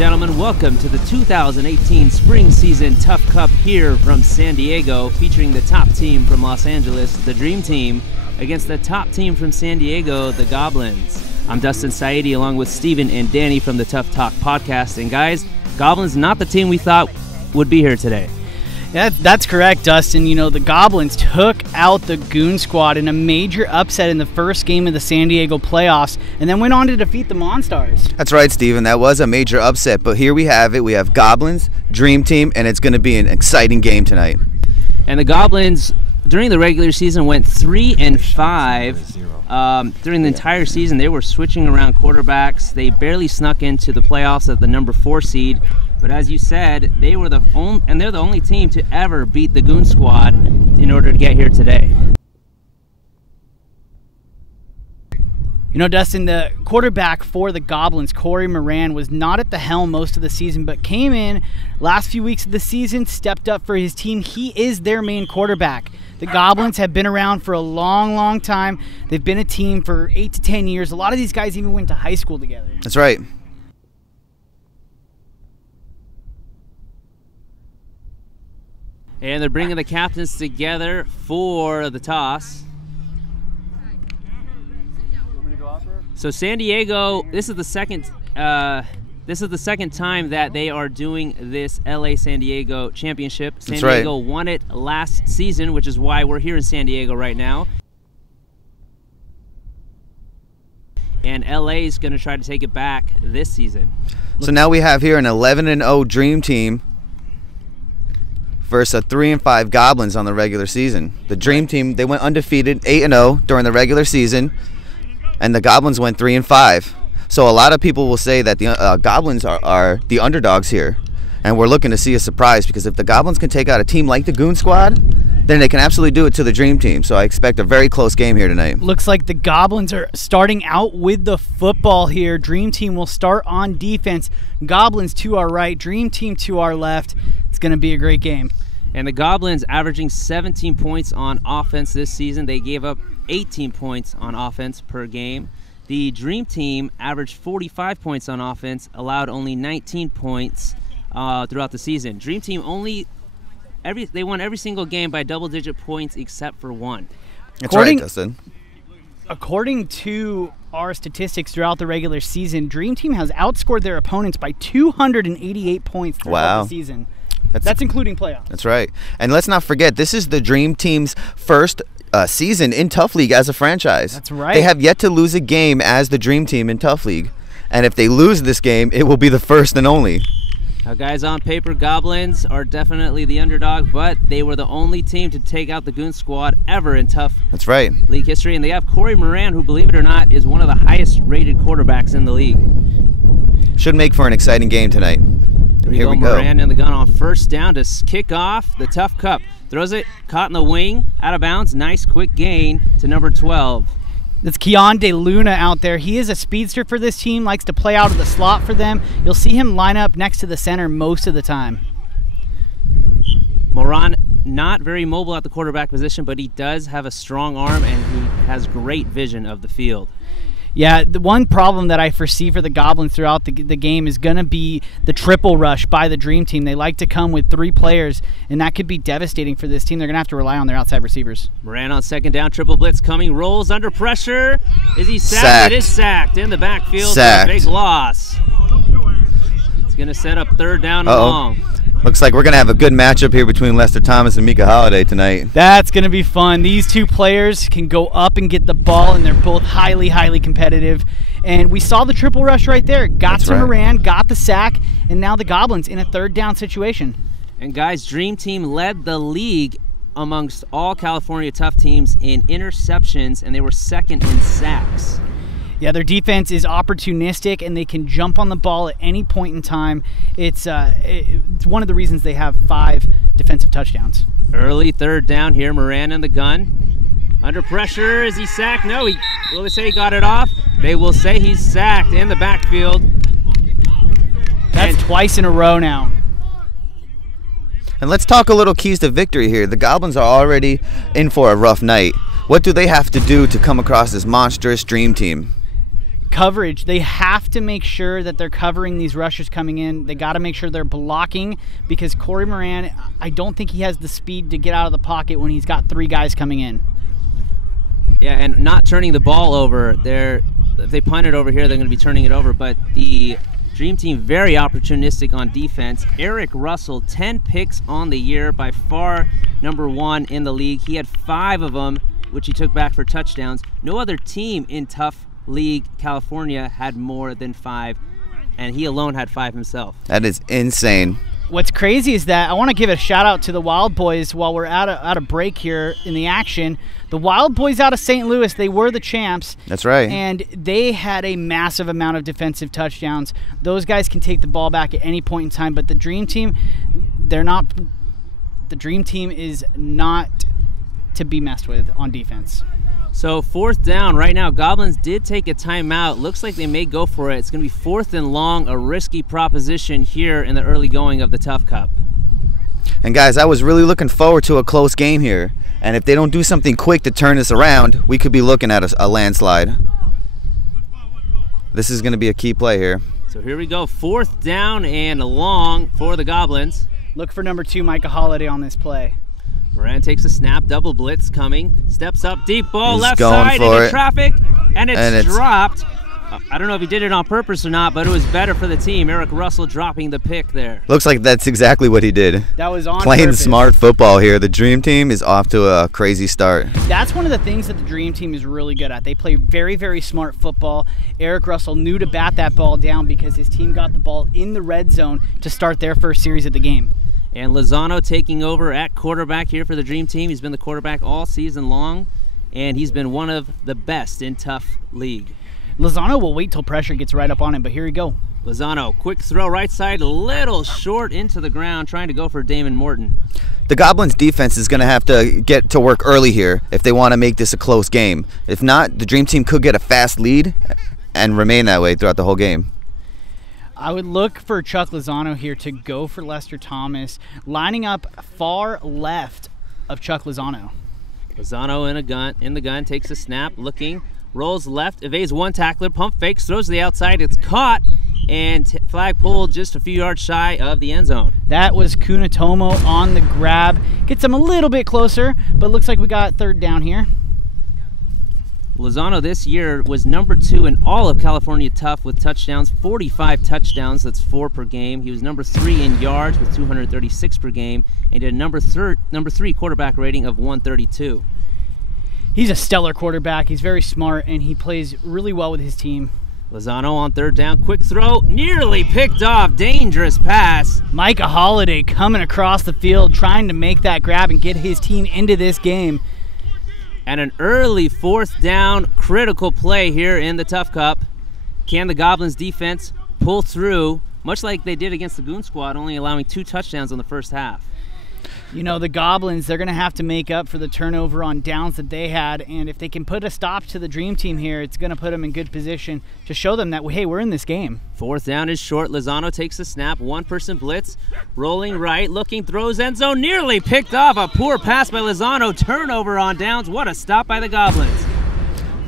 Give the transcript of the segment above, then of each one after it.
gentlemen, welcome to the 2018 Spring Season Tough Cup here from San Diego, featuring the top team from Los Angeles, the Dream Team, against the top team from San Diego, the Goblins. I'm Dustin Saidi along with Steven and Danny from the Tough Talk podcast. And guys, Goblins not the team we thought would be here today. Yeah, that's correct, Dustin. You know, the Goblins took out the Goon Squad in a major upset in the first game of the San Diego playoffs and then went on to defeat the Monstars. That's right, Steven. That was a major upset, but here we have it. We have Goblins, Dream Team, and it's going to be an exciting game tonight. And the Goblins, during the regular season, went 3-5. During the entire season, they were switching around quarterbacks. They barely snuck into the playoffs at the number 4 seed. But as you said, they were they're the only team to ever beat the Goon Squad in order to get here today. You know, Dustin, the quarterback for the Goblins, Corey Moran, was not at the helm most of the season, but came in last few weeks of the season, stepped up for his team. He is their main quarterback. The Goblins have been around for a long, long time. They've been a team for 8 to 10 years. A lot of these guys even went to high school together. That's right. And they're bringing the captains together for the toss. So San Diego, this is the second time that they are doing this LA San Diego championship. San Diego won it last season, which is why we're here in San Diego right now. And LA is going to try to take it back this season. So now we have here an 11-0 Dream Team versus a 3-5 Goblins on the regular season. The Dream Team, they went undefeated, 8-0 during the regular season, and the Goblins went 3-5. So a lot of people will say that the Goblins are the underdogs here, and we're looking to see a surprise, because if the Goblins can take out a team like the Goon Squad, then they can absolutely do it to the Dream Team. So I expect a very close game here tonight. Looks like the Goblins are starting out with the football here. Dream Team will start on defense. Goblins to our right, Dream Team to our left. It's going to be a great game. And the Goblins averaging 17 points on offense this season. They gave up 18 points on offense per game. The Dream Team averaged 45 points on offense, allowed only 19 points throughout the season. Dream Team they won every single game by double-digit points except for one. That's right, Dustin. According to our statistics throughout the regular season, Dream Team has outscored their opponents by 288 points throughout the season. That's including playoffs. That's right. And let's not forget, this is the Dream Team's first season in Tough League as a franchise. That's right. They have yet to lose a game as the Dream Team in Tough League. And if they lose this game, it will be the first and only. Now, guys, on paper, Goblins are definitely the underdog, but they were the only team to take out the Goon Squad ever in Tough League history. And they have Corey Moran, who, believe it or not, is one of the highest-rated quarterbacks in the league. Should make for an exciting game tonight. Here we go. Moran in the gun on first down to kick off the Tough Cup. Throws it, caught in the wing, out of bounds. Nice quick gain to number 12. That's Keon De Luna out there. He is a speedster for this team, likes to play out of the slot for them. You'll see him line up next to the center most of the time. Moran, not very mobile at the quarterback position, but he does have a strong arm and he has great vision of the field. Yeah, the one problem that I foresee for the Goblins throughout the game is going to be the triple rush by the Dream Team. They like to come with 3 players, and that could be devastating for this team. They're going to have to rely on their outside receivers. Moran on second down, triple blitz coming, rolls under pressure. Is he sacked? It is sacked in the backfield. A big loss. It's going to set up third down and long. Looks like we're going to have a good matchup here between Lester Thomas and Mika Holiday tonight. That's going to be fun. These two players can go up and get the ball, and they're both highly, highly competitive. And we saw the triple rush right there. Got to Moran, got the sack, and now the Goblins in a third down situation. And guys, Dream Team led the league amongst all California Tough teams in interceptions, and they were second in sacks. Yeah, their defense is opportunistic, and they can jump on the ball at any point in time. It's one of the reasons they have 5 defensive touchdowns. Early third down here, Moran in the gun. Under pressure, is he sacked? No, will they say he got it off? They will say he's sacked in the backfield. That's twice in a row now. And let's talk a little keys to victory here. The Goblins are already in for a rough night. What do they have to do to come across this monstrous Dream Team? coverage. They have to make sure that they're covering these rushers coming in. They got to make sure they're blocking, because Corey Moran, I don't think he has the speed to get out of the pocket when he's got 3 guys coming in. Yeah, and not turning the ball over. If they punt it over here, they're going to be turning it over. But the Dream Team very opportunistic on defense. Eric Russell, 10 picks on the year, by far #1 in the league. He had 5 of them, which he took back for touchdowns. No other team in TUFF League California had more than 5, and he alone had 5 himself. That is insane. What's crazy is that I want to give a shout out to the Wild Boys while we're out of break here in the action. The Wild Boys out of St. Louis, they were the champs. That's right. And they had a massive amount of defensive touchdowns. Those guys can take the ball back at any point in time, but the Dream Team, the Dream Team is not to be messed with on defense. So 4th down right now. Goblins did take a timeout. Looks like they may go for it. It's going to be 4th and long, a risky proposition here in the early going of the TUFF Cup. And guys, I was really looking forward to a close game here. And if they don't do something quick to turn this around, we could be looking at a landslide. This is going to be a key play here. So here we go. 4th down and long for the Goblins. Look for #2, Micah Holiday, on this play. Moran takes a snap, double blitz coming, steps up, deep ball, He's left going side for into it. traffic, and it's it's dropped. I don't know if he did it on purpose or not, but it was better for the team. Eric Russell dropping the pick there. Looks like that's exactly what he did. That was on Playing purpose. smart football here. The Dream Team is off to a crazy start. That's one of the things that the Dream Team is really good at. They play very, very smart football. Eric Russell knew to bat that ball down because his team got the ball in the red zone to start their first series of the game. And Lozano taking over at quarterback here for the Dream Team. He's been the quarterback all season long, and he's been one of the best in TUFF League. Lozano will wait till pressure gets right up on him, but here we go. Lozano, quick throw right side, a little short into the ground, trying to go for Damon Morton. The Goblins defense is going to have to get to work early here if they want to make this a close game. If not, the Dream Team could get a fast lead and remain that way throughout the whole game. I would look for Chuck Lozano here to go for Lester Thomas, lining up far left of Chuck Lozano. Lozano in the gun, takes a snap, looking, rolls left, evades one tackler, pump fakes, throws to the outside, it's caught, and flag pulled just a few yards shy of the end zone. That was Kunatomo on the grab. Gets him a little bit closer, but looks like we got 3rd down here. Lozano this year was #2 in all of California TUFF with touchdowns, 45 touchdowns, that's 4 per game. He was #3 in yards with 236 per game, and did a number 3 quarterback rating of 132. He's a stellar quarterback. He's very smart, and he plays really well with his team. Lozano on 3rd down, quick throw, nearly picked off, dangerous pass. Micah Holiday coming across the field, trying to make that grab and get his team into this game. And an early 4th down critical play here in the TUFF Cup. Can the Goblins defense pull through, much like they did against the Goon Squad, only allowing 2 touchdowns on the first half? You know, the Goblins, they're going to have to make up for the turnover on downs that they had, and if they can put a stop to the Dream Team here, it's going to put them in good position to show them that, hey, we're in this game. 4th down is short. Lozano takes the snap, 1-person blitz, rolling right, looking, throws end zone, nearly picked off. A poor pass by Lozano, turnover on downs. What a stop by the Goblins.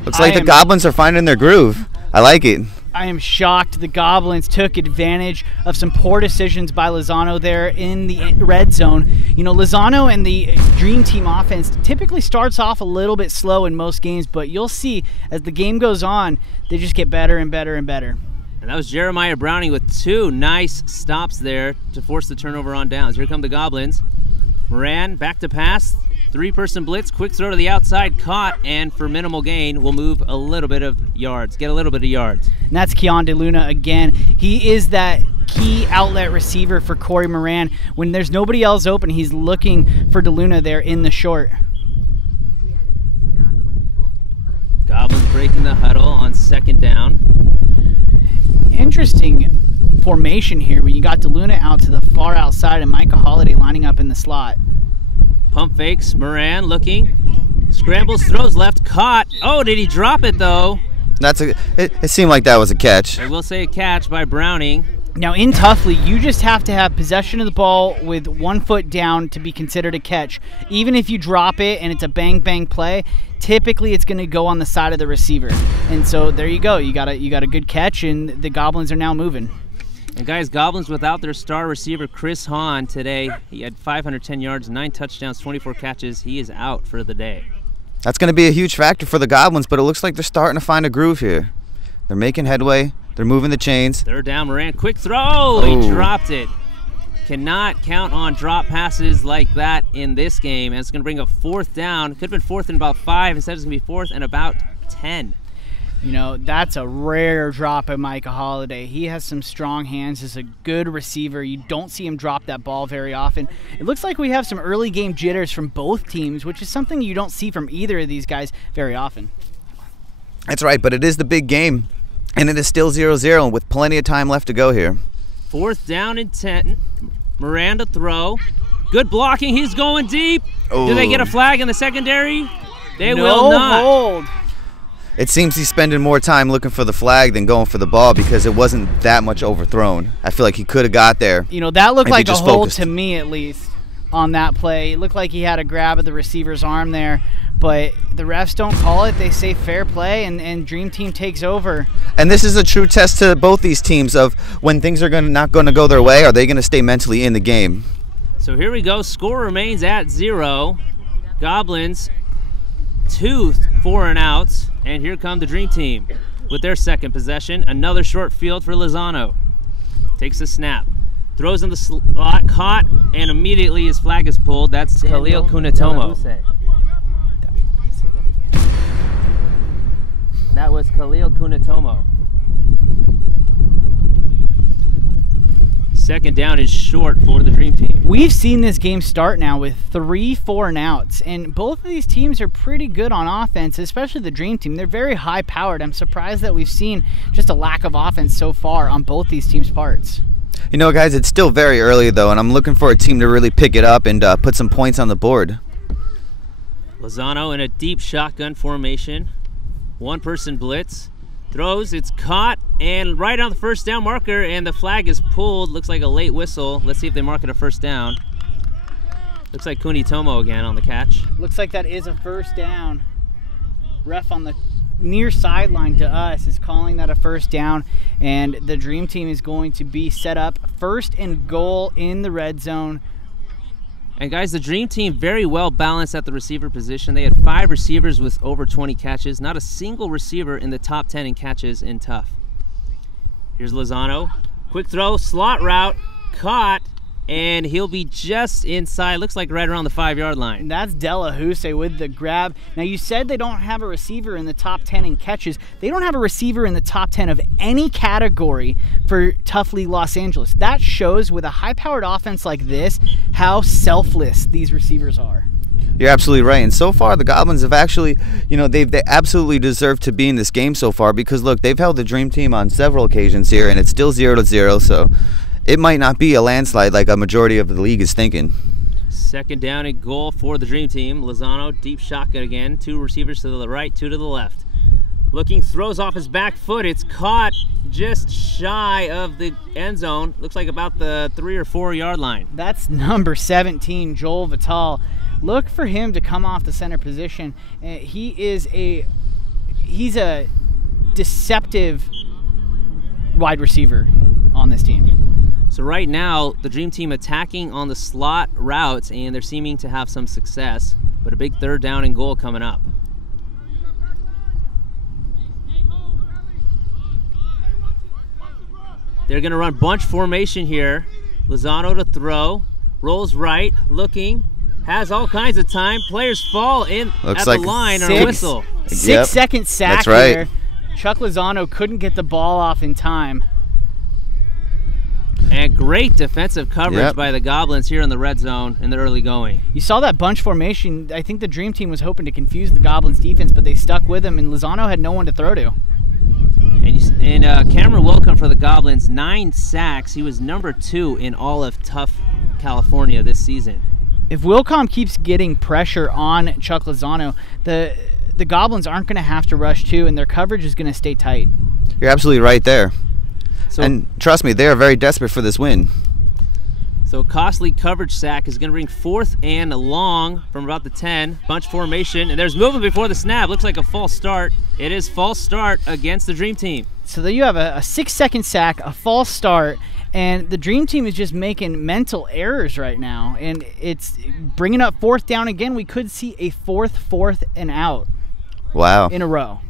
Looks like the Goblins are finding their groove. I like it. I am shocked the Goblins took advantage of some poor decisions by Lozano there in the red zone. You know, Lozano and the Dream Team offense typically starts off a little bit slow in most games, but you'll see as the game goes on, they just get better and better and better. And that was Jeremiah Browning with 2 nice stops there to force the turnover on downs. Here come the Goblins. Moran back to pass. 3-person blitz, quick throw to the outside, caught, and for minimal gain, will move a little bit of yards, get a little bit of yards. And that's Keon DeLuna again. He is that key outlet receiver for Corey Moran. When there's nobody else open, he's looking for DeLuna there in the short. Goblins breaking the huddle on 2nd down. Interesting formation here when you got DeLuna out to the far outside and Micah Holiday lining up in the slot. Pump fakes, Moran looking, scrambles, throws left, caught. Oh, did he drop it though? It seemed like that was a catch. I will say a catch by Browning. Now in Tough League, you just have to have possession of the ball with 1 foot down to be considered a catch. Even if you drop it and it's a bang-bang play, typically it's going to go on the side of the receiver. And so there you go. You got a good catch, and the Goblins are now moving. And guys, Goblins without their star receiver Chris Hahn today. He had 510 yards, 9 touchdowns, 24 catches. He is out for the day. That's going to be a huge factor for the Goblins, but it looks like they're starting to find a groove here. They're making headway. They're moving the chains. Third down, Moran. Quick throw. He dropped it. Cannot count on drop passes like that in this game. And it's going to bring a 4th down. Could have been 4th and about 5. Instead, it's going to be 4th and about 10. You know, that's a rare drop of Micah Holiday. He has some strong hands. He's a good receiver. You don't see him drop that ball very often. It looks like we have some early game jitters from both teams, which is something you don't see from either of these guys very often. That's right, but it is the big game. And it is still 0-0 with plenty of time left to go here. 4th down and 10. Miranda throw. Good blocking. He's going deep. Oh. Do they get a flag in the secondary? They No will not. hold. It seems he's spending more time looking for the flag than going for the ball because it wasn't that much overthrown. I feel like he could have got there. You know, that looked if he like a just hold focused. to me, at least, on that play. It looked like he had a grab of the receiver's arm there. But the refs don't call it. They say fair play, and Dream Team takes over. And this is a true test to both these teams of when things are not going to go their way, are they going to stay mentally in the game? So here we go. Score remains at 0. Goblins 2 4 and outs. And here come the Dream Team with their second possession. Another short field for Lozano. Takes a snap. Throws in the slot, caught, and immediately his flag is pulled. That's Khalil Kunatomo. That was Khalil Kunatomo. Second down is short for the Dream Team. We've seen this game start now with 3 4 and outs, and both of these teams are pretty good on offense, especially the Dream Team. They're very high-powered. I'm surprised that we've seen just a lack of offense so far on both these teams' parts. You know, guys, it's still very early, though, and I'm looking for a team to really pick it up and put some points on the board. Lozano in a deep shotgun formation. One-person blitz. Throws, it's caught, and right on the first down marker, and the flag is pulled. Looks like a late whistle. Let's see if they mark it a first down. Looks like Kunitomo again on the catch. Looks like that is a first down. Ref on the near sideline to us is calling that a first down, and the Dream Team is going to be set up 1st and goal in the red zone. And guys, the Dream Team very well balanced at the receiver position. They had 5 receivers with over 20 catches. Not a single receiver in the top 10 in catches in Tough. Here's Lozano. Quick throw, slot route, caught, and he'll be just inside. Looks like right around the 5-yard line. And that's Delahousse with the grab. Now, you said they don't have a receiver in the top 10 in catches. They don't have a receiver in the top 10 of any category for Tough League Los Angeles. That shows with a high-powered offense like this how selfless these receivers are. You're absolutely right. And so far, the Goblins have actually, you know, they absolutely deserve to be in this game so far because, look, they've held the Dream Team on several occasions here, and it's still 0-0, so it might not be a landslide like a majority of the league is thinking. Second down and goal for the Dream Team. Lozano, deep shotgun again. 2 receivers to the right, 2 to the left. Looking, throws off his back foot. It's caught just shy of the end zone. Looks like about the 3 or 4 yard line. That's number 17, Joel Vital. Look for him to come off the center position. He's a deceptive wide receiver on this team. So right now, the Dream Team attacking on the slot routes, and they're seeming to have some success, but a big third down and goal coming up. They're going to run bunch formation here. Lozano to throw, rolls right, looking, has all kinds of time. Players fall in at the line on a whistle. 6 second sack. That's right. Here. Chuck Lozano couldn't get the ball off in time. And great defensive coverage by the Goblins here in the red zone in the early going. You saw that bunch formation. I think the Dream Team was hoping to confuse the Goblins defense, but they stuck with him, and Lozano had no one to throw to. And Cameron Wilcom for the Goblins, 9 sacks. He was number 2 in all of Tough California this season. If Wilcom keeps getting pressure on Chuck Lozano, the Goblins aren't going to have to rush too, and their coverage is going to stay tight. You're absolutely right there. And trust me, they are very desperate for this win. So costly coverage sack is going to bring 4th and long from about the 10. Bunch formation, and there's movement before the snap. Looks like a false start. It is false start against the Dream Team. So there you have a 6-second sack, a false start, and the Dream Team is just making mental errors right now. And it's bringing up 4th down again. We could see a 4th and out. Wow. In a row.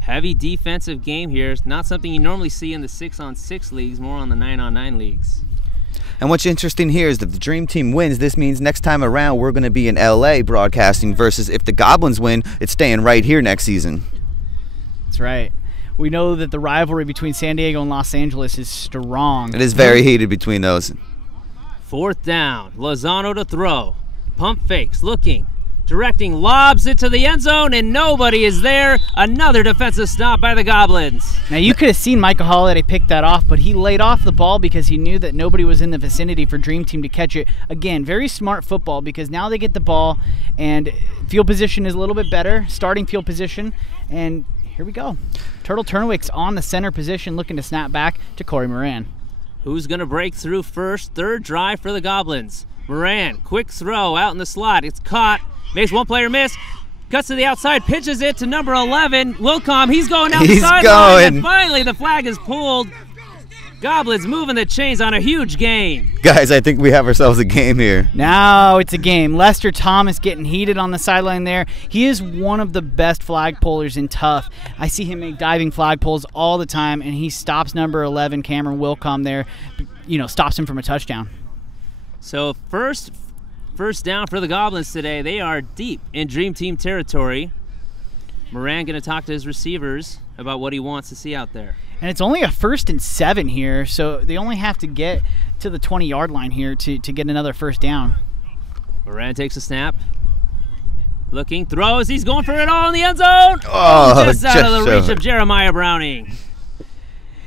Heavy defensive game here. It's not something you normally see in the 6-on-6 leagues, more on the 9-on-9 leagues. And what's interesting here is that if the Dream Team wins, this means next time around we're going to be in LA broadcasting, versus if the Goblins win, it's staying right here next season. That's right. We know that the rivalry between San Diego and Los Angeles is strong. It is very heated between those. 4th down. Lozano to throw. Pump fakes, looking, directing, lobs it to the end zone, and nobody is there. Another defensive stop by the Goblins. Now, you could have seen Micah Holiday pick that off, but he laid off the ball because he knew that nobody was in the vicinity for Dream Team to catch it. Again, very smart football, because now they get the ball, and field position is a little bit better, starting field position, and here we go. Turtle Turnowick's on the center position, looking to snap back to Corey Moran. Who's going to break through first? 3rd drive for the Goblins. Moran, quick throw out in the slot. It's caught. Makes one player miss. Cuts to the outside, pitches it to number 11, Wilcom. He's going down the sideline, and finally the flag is pulled. Goblins moving the chains on a huge game. Guys, I think we have ourselves a game here. Now it's a game. Lester Thomas getting heated on the sideline there. He is one of the best flag pullers in TUFF. I see him make diving flag pulls all the time, and he stops number 11, Cameron Wilcom there, stops him from a touchdown. So first down for the Goblins today. They are deep in Dream Team territory. Moran going to talk to his receivers about what he wants to see out there. And it's only a 1st and 7 here, so they only have to get to the 20-yard line here to get another 1st down. Moran takes a snap. Looking, throws, he's going for it all in the end zone. Oh, just out of the reach of Jeremiah Browning.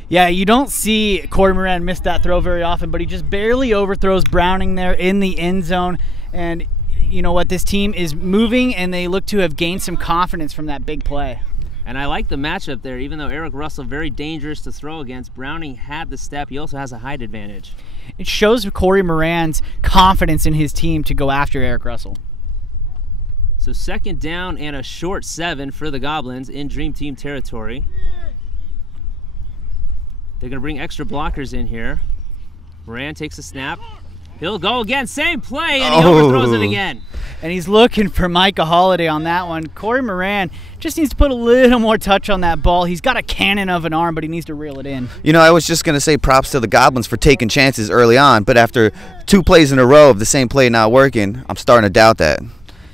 Yeah, you don't see Corey Moran miss that throw very often, but he just barely overthrows Browning there in the end zone. And you know what? This team is moving, and they look to have gained some confidence from that big play. And I like the matchup there. Even though Eric Russell, very dangerous to throw against, Browning had the step. He also has a height advantage. It shows Corey Moran's confidence in his team to go after Eric Russell. So 2nd down and a short 7 for the Goblins in Dream Team territory. They're going to bring extra blockers in here. Moran takes a snap. He'll go again, same play, and he overthrows it again. And he's looking for Micah Holiday on that one. Corey Moran just needs to put a little more touch on that ball. He's got a cannon of an arm, but he needs to reel it in. I was just going to say props to the Goblins for taking chances early on, but after 2 plays in a row of the same play not working, I'm starting to doubt that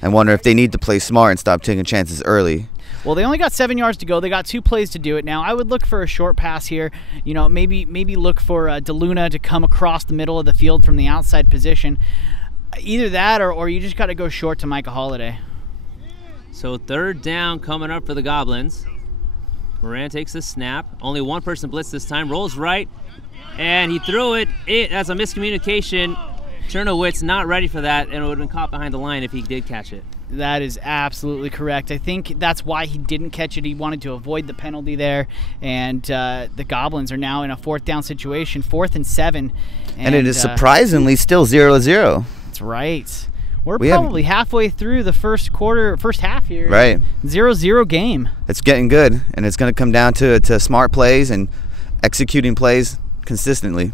and wonder if they need to play smart and stop taking chances early. Well, they only got 7 yards to go. They got 2 plays to do it. Now, I would look for a short pass here. Maybe look for DeLuna to come across the middle of the field from the outside position. Either that, or you just got to go short to Micah Holiday. So 3rd down coming up for the Goblins. Moran takes the snap. Only one person blitz this time. Rolls right, and he threw it. That's a miscommunication. Chernowitz not ready for that, and it would have been caught behind the line if he did catch it. That is absolutely correct. I think that's why he didn't catch it. He wanted to avoid the penalty there, and the Goblins are now in a 4th down situation, 4th and 7. And it is surprisingly still 0-0. That's right. We're probably halfway through the first half here. Right. 0-0 game. It's getting good, and it's going to come down to smart plays and executing plays consistently.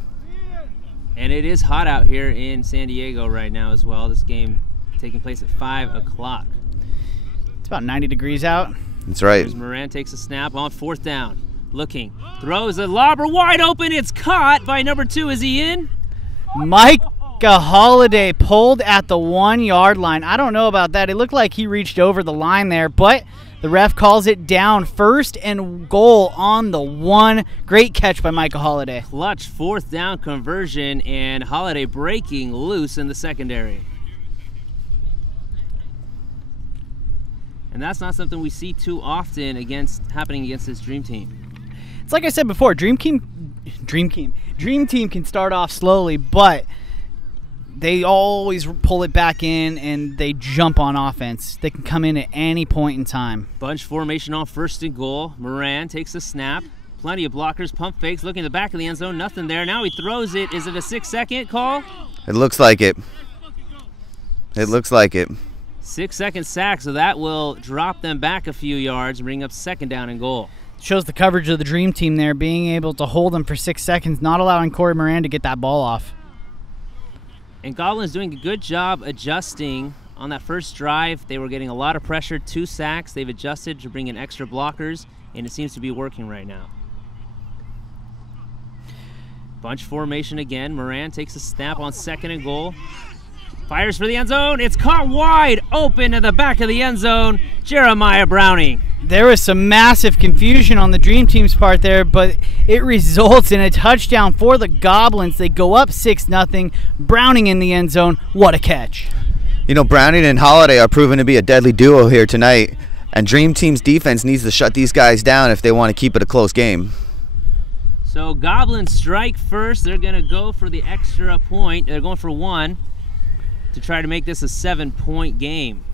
And it is hot out here in San Diego right now as well. This game taking place at 5 o'clock. It's about 90 degrees out. That's right. Here's Moran takes a snap on 4th down. Looking, throws a lobber wide open. It's caught by number 2. Is he in? Micah Holiday pulled at the 1-yard line. I don't know about that. It looked like he reached over the line there, but the ref calls it down. 1st and goal on the 1. Great catch by Micah Holiday. Clutch 4th down conversion, and Holiday breaking loose in the secondary. And that's not something we see too often happening against this Dream Team. It's like I said before, Dream Team can start off slowly, but they always pull it back in and they jump on offense. They can come in at any point in time. Bunch formation on 1st and goal. Moran takes a snap, Plenty of blockers, pump fakes, looking at the back of the end zone, nothing there. Now he throws it. Is it a 6-second call? It looks like it. It looks like it. 6-second sack, so that will drop them back a few yards and bring up 2nd down and goal. Shows the coverage of the Dream Team there, being able to hold them for 6 seconds, not allowing Corey Moran to get that ball off. And Goblins doing a good job adjusting on that first drive. They were getting a lot of pressure, 2 sacks. They've adjusted to bring in extra blockers, and it seems to be working right now. Bunch formation again. Moran takes a snap on 2nd and goal. Fires for the end zone. It's caught wide open at the back of the end zone. Jeremiah Browning. There was some massive confusion on the Dream Team's part there, but it results in a touchdown for the Goblins. They go up 6-0. Browning in the end zone. What a catch. You know, Browning and Holiday are proven to be a deadly duo here tonight, and Dream Team's defense needs to shut these guys down if they want to keep it a close game. So Goblins strike first. They're going to go for the extra point. They're going for 1 to try to make this a 7-point game.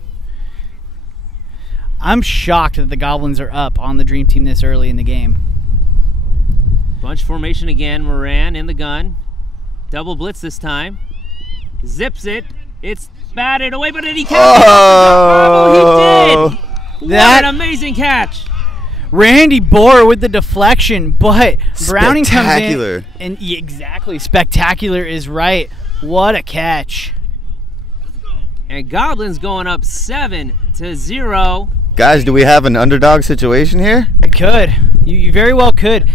I'm shocked that the Goblins are up on the Dream Team this early in the game. Bunch formation again. Moran in the gun. Double blitz this time. Zips it. It's batted away, but did he catch it? Oh, he did! What an amazing catch! Randy Bohr with the deflection, but Browning comes in. Spectacular. And exactly, spectacular is right. What a catch. And Goblins going up 7-0. Guys, do we have an underdog situation here? It could. You very well could.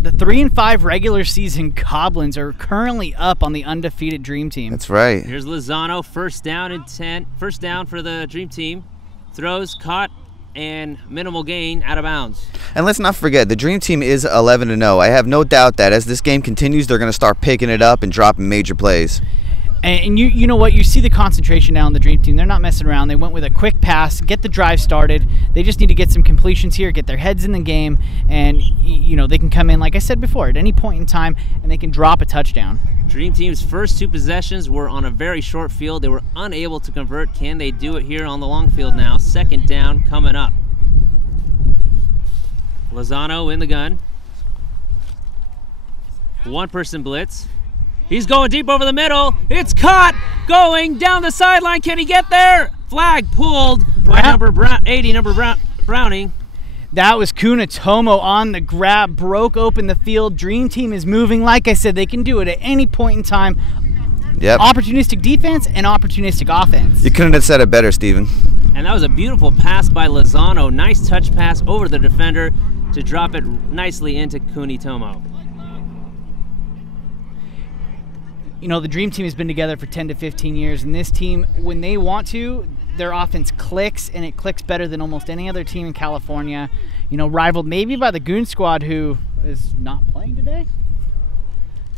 The 3-5 regular season Goblins are currently up on the undefeated Dream Team. That's right. Here's Lozano, 1st down and 10. 1st down for the Dream Team. Throws, caught, and minimal gain, out of bounds. And let's not forget, the Dream Team is 11-0. I have no doubt that as this game continues, they're going to start picking it up and dropping major plays. And you know what? You see the concentration now on the Dream Team. They're not messing around. They went with a quick pass, get the drive started. They just need to get some completions here, get their heads in the game, and you know they can come in, like I said before, at any point in time, and they can drop a touchdown. Dream Team's first 2 possessions were on a very short field. They were unable to convert. Can they do it here on the long field now? 2nd down coming up. Lozano in the gun. 1-person blitz. He's going deep over the middle. It's caught. Going down the sideline. Can he get there? Flag pulled by number 80, Browning. That was Kunatomo on the grab. Broke open the field. Dream Team is moving. Like I said, they can do it at any point in time. Yep. Opportunistic defense and opportunistic offense. You couldn't have said it better, Steven. And that was a beautiful pass by Lozano. Nice touch pass over the defender to drop it nicely into Kunitomo. You know, the Dream Team has been together for 10 to 15 years, and this team, when they want to, their offense clicks, and it clicks better than almost any other team in California. You know, rivaled maybe by the Goon Squad, who is not playing today.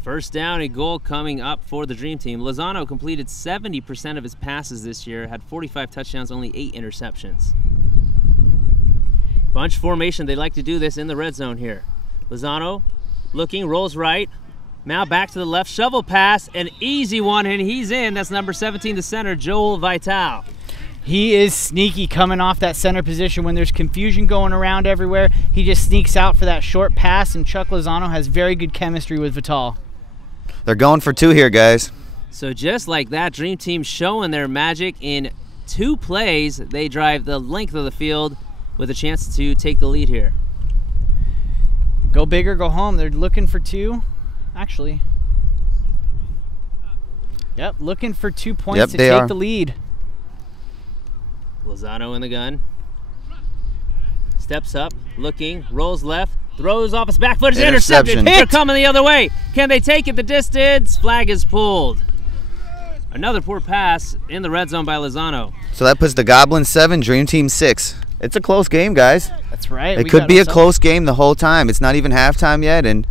1st down and goal coming up for the Dream Team. Lozano completed 70% of his passes this year, had 45 touchdowns, only 8 interceptions. Bunch formation, they like to do this in the red zone here. Lozano looking, rolls right. Now back to the left, shovel pass, an easy one, and he's in. That's number 17, the center, Joel Vital. He is sneaky coming off that center position when there's confusion going around everywhere. He just sneaks out for that short pass, and Chuck Lozano has very good chemistry with Vital. They're going for 2 here, guys. So just like that, Dream Team showing their magic in 2 plays. They drive the length of the field with a chance to take the lead here. Go big or go home. They're looking for 2. Actually, yep, looking for 2 points to take the lead. Lozano in the gun. Steps up, looking, rolls left, throws off his back foot, is intercepted. They're coming the other way. Can they take it the distance? Flag is pulled. Another poor pass in the red zone by Lozano. So that puts the Goblins 7, Dream Team 6. It's a close game, guys. That's right. It could be a close game the whole time. It's not even halftime yet, and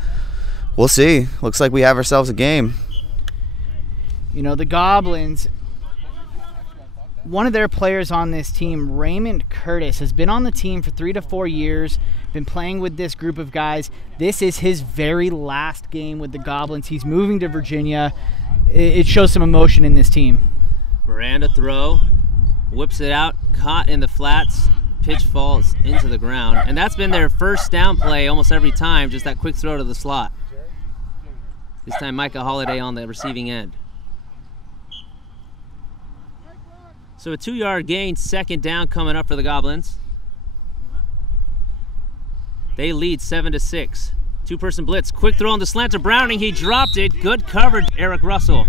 we'll see. Looks like we have ourselves a game. You know, the Goblins, one of their players on this team, Raymond Curtis, has been on the team for 3 to 4 years, been playing with this group of guys. This is his very last game with the Goblins. He's moving to Virginia. It shows some emotion in this team. Miranda throw, whips it out, caught in the flats. pitch falls into the ground. And that's been their first down play almost every time, just that quick throw to the slot. This time Micah Holiday on the receiving end. So a 2-yard gain, second down coming up for the Goblins. They lead 7-6. Two-person blitz, quick throw on the slant to Browning. He dropped it. Good coverage, Eric Russell.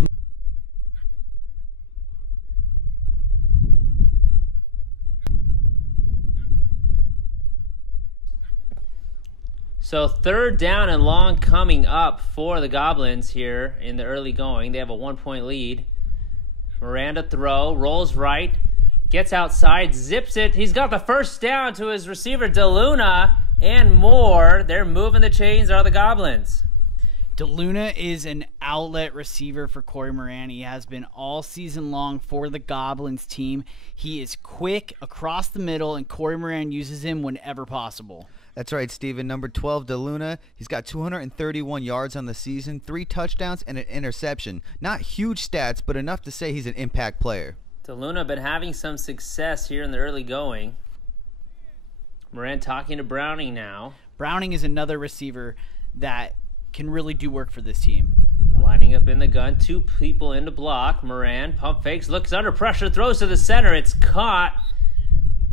So third down and long coming up for the Goblins here in the early going. They have a 1-point lead. Miranda throw, rolls right, gets outside, zips it. He's got the first down to his receiver, DeLuna, and more. They're moving the chains, are the Goblins. DeLuna is an outlet receiver for Corey Moran. He has been all season long for the Goblins team. He is quick across the middle, and Corey Moran uses him whenever possible. That's right, Steven. Number 12, DeLuna. He's got 231 yards on the season, 3 touchdowns, and an interception. Not huge stats, but enough to say he's an impact player. DeLuna been having some success here in the early going. Moran talking to Browning now. Browning is another receiver that can really do work for this team. Lining up in the gun, 2 people in the block. Moran pump fakes, looks under pressure, throws to the center. It's caught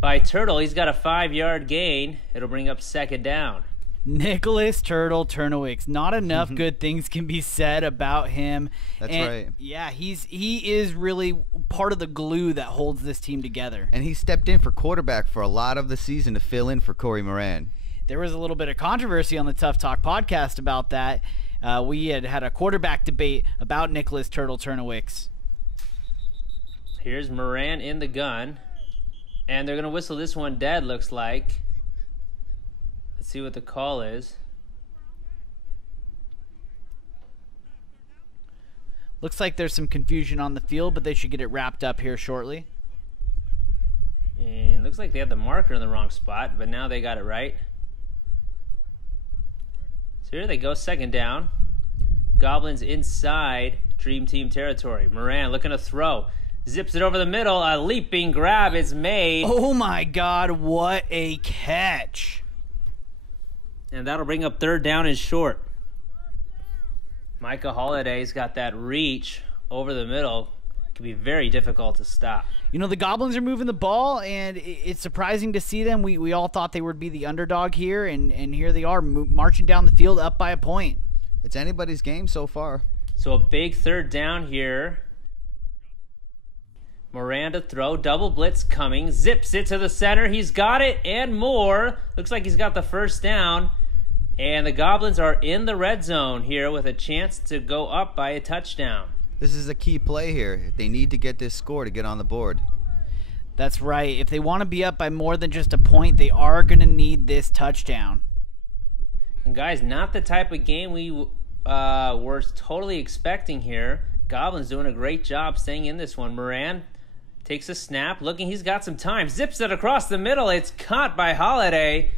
by Turtle. He's got a 5-yard gain. It'll bring up second down. Nicholas Turtle Turnowicz. Not enough good things can be said about him. That's right. Yeah, he is really part of the glue that holds this team together. And he stepped in for quarterback for a lot of the season to fill in for Corey Moran. There was a little bit of controversy on the Tough Talk podcast about that. We had a quarterback debate about Nicholas Turtle Turnowicz. Here's Moran in the gun. And they're going to whistle this one dead, looks like. Let's see what the call is. Looks like there's some confusion on the field, but they should get it wrapped up here shortly. And looks like they had the marker in the wrong spot, but now they got it right. So here they go, second down. Goblins inside Dream Team territory. Moran looking to throw. Zips it over the middle. A leaping grab is made. Oh my God, what a catch. And that'll bring up third down and short. Micah Holiday's got that reach over the middle. It can be very difficult to stop. You know, the Goblins are moving the ball, and it's surprising to see them. We all thought they would be the underdog here, and here they are marching down the field up by a point. It's anybody's game so far. So a big third down here. Miranda throw, double blitz coming, zips it to the center. He's got it and more. Looks like he's got the first down. And the Goblins are in the red zone here with a chance to go up by a touchdown. This is a key play here. They need to get this score to get on the board. That's right. If they want to be up by more than just a point, they are going to need this touchdown. And guys, not the type of game we were totally expecting here. Goblins doing a great job staying in this one. Moran takes a snap, looking, he's got some time. Zips it across the middle. It's caught by Holiday,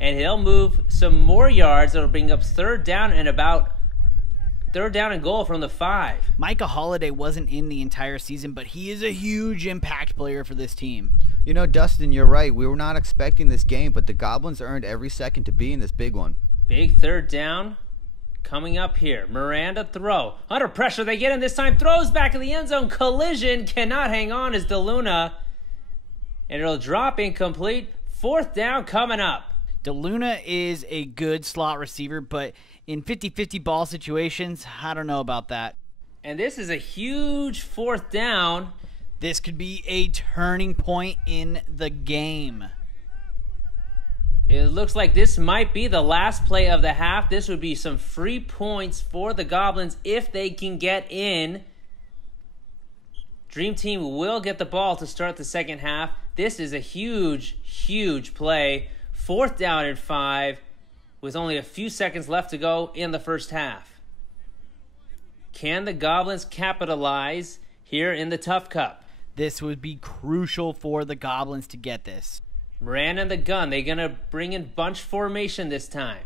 and he'll move some more yards. That'll bring up third down and goal from the 5. Micah Holiday wasn't in the entire season, but he is a huge impact player for this team. You know, Dustin, you're right. We were not expecting this game, but the Goblins earned every second to be in this big one. Big third down coming up here. Miranda throw. Under pressure, they get in this time. Throws back in the end zone. Collision. Cannot hang on is DeLuna. And it'll drop incomplete. Fourth down coming up. DeLuna is a good slot receiver, but in 50-50 ball situations, I don't know about that. And this is a huge fourth down. This could be a turning point in the game. It looks like this might be the last play of the half. This would be some free points for the Goblins if they can get in. Dream Team will get the ball to start the second half. This is a huge, huge play. Fourth down and 5 with only a few seconds left to go in the first half. Can the Goblins capitalize here in the Tough Cup? This would be crucial for the Goblins to get this. Moran and the gun. They're going to bring in bunch formation this time.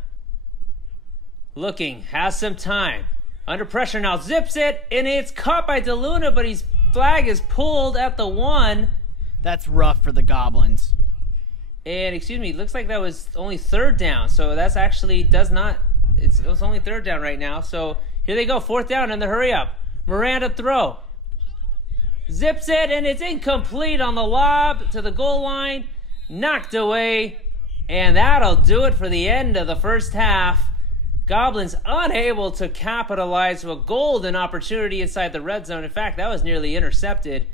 Looking, has some time. Under pressure now, zips it, and it's caught by DeLuna, but his flag is pulled at the 1. That's rough for the Goblins. And excuse me, looks like that was only third down. So that's actually it was only third down right now. So here they go, fourth down in the hurry up. Miranda throw. Zips it, and it's incomplete on the lob to the goal line. Knocked away. And that'll do it for the end of the first half. Goblins unable to capitalize with a golden opportunity inside the red zone. In fact, that was nearly intercepted.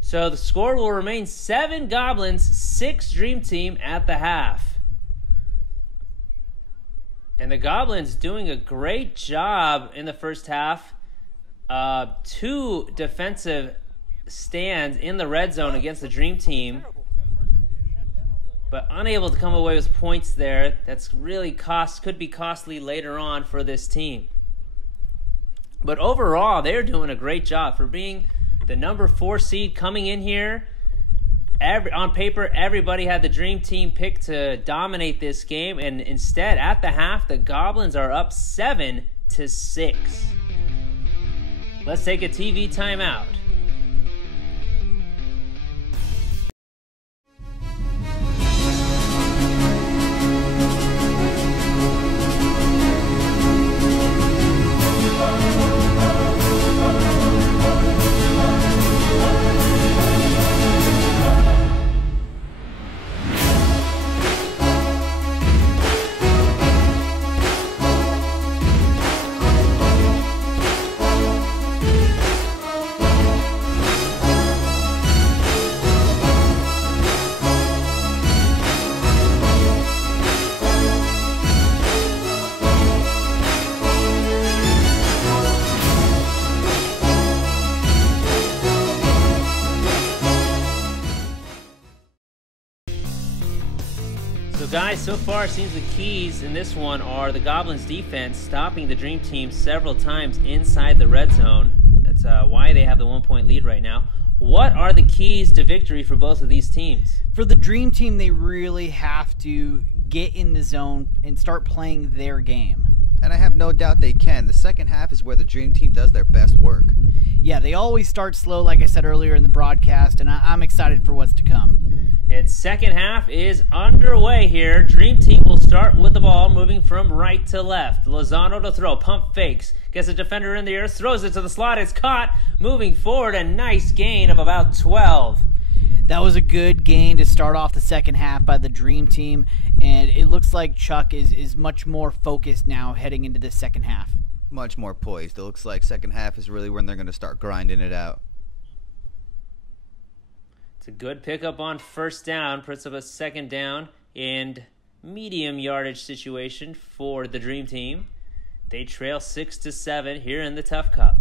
So the score will remain 7 Goblins, 6 Dream Team at the half. And the Goblins doing a great job in the first half. 2 defensive stands in the red zone against the Dream Team, but unable to come away with points there. That's really could be costly later on for this team. But overall, they're doing a great job for being the number 4 seed coming in here. On paper, everybody had the Dream Team picked to dominate this game, and instead, at the half, the Goblins are up 7-6. Let's take a TV timeout. Guys, so far it seems the keys in this one are the Goblins defense stopping the Dream Team several times inside the red zone. That's why they have the 1-point lead right now. What are the keys to victory for both of these teams? For the Dream Team, they really have to get in the zone and start playing their game. And I have no doubt they can. The second half is where the Dream Team does their best work. Yeah, they always start slow, like I said earlier in the broadcast, and I'm excited for what's to come. Its second half is underway here. Dream Team will start with the ball, moving from right to left. Lozano to throw, pump fakes, gets a defender in the air, throws it to the slot, it's caught, moving forward, a nice gain of about 12. That was a good gain to start off the second half by the Dream Team, and it looks like Chuck is much more focused now heading into the second half. Much more poised. It looks like second half is really when they're going to start grinding it out. A good pickup on first down, puts up a second down and medium yardage situation for the Dream Team. They trail 6-7 here in the TUFF Cup.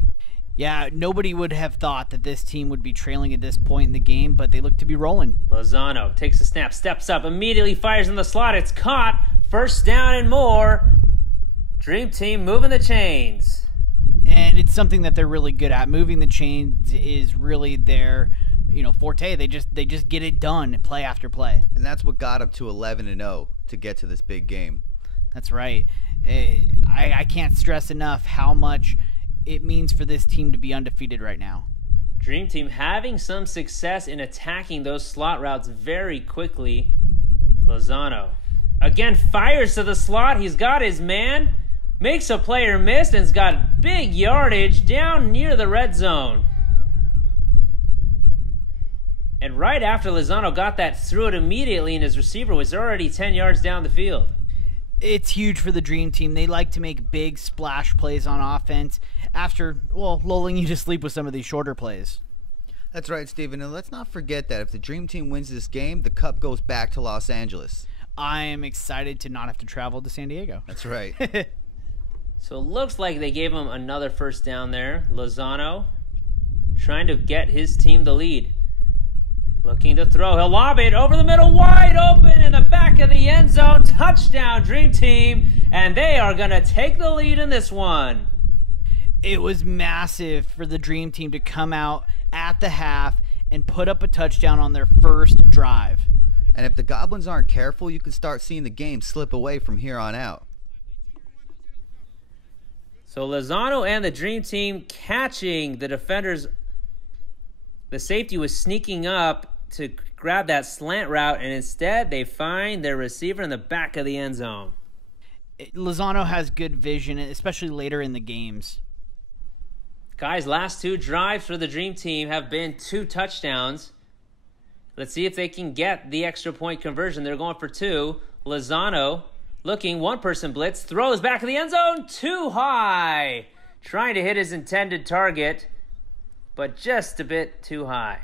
Yeah, nobody would have thought that this team would be trailing at this point in the game, but they look to be rolling. Lozano takes a snap, steps up, immediately fires in the slot. It's caught. First down and more. Dream Team moving the chains. And it's something that they're really good at. Moving the chains is really their forte. They just get it done play after play. And that's what got them to 11-0 to get to this big game. That's right. I can't stress enough how much it means for this team to be undefeated right now. Dream Team having some success in attacking those slot routes very quickly. Lozano again fires to the slot. He's got his man, makes a player miss, and's got big yardage down near the red zone. And right after Lozano got that, threw it immediately, and his receiver was already 10 yards down the field. It's huge for the Dream Team. They like to make big splash plays on offense after, lulling you to sleep with some of these shorter plays. That's right, Steven. And let's not forget that if the Dream Team wins this game, the Cup goes back to Los Angeles. I am excited to not have to travel to San Diego. That's right. So it looks like they gave him another first down there. Lozano trying to get his team the lead. Looking to throw. He'll lob it over the middle, wide open in the back of the end zone. Touchdown, Dream Team. And they are going to take the lead in this one. It was massive for the Dream Team to come out at the half and put up a touchdown on their first drive. And if the Goblins aren't careful, you can start seeing the game slip away from here on out. So Lozano and the Dream Team catching the defenders. The safety was sneaking up to grab that slant route, and instead they find their receiver in the back of the end zone. Lozano has good vision, especially later in the games. Guys, last 2 drives for the Dream Team have been 2 touchdowns. Let's see if they can get the extra point conversion. They're going for 2. Lozano looking, one-person blitz, throws back of the end zone, too high. Trying to hit his intended target, but just a bit too high.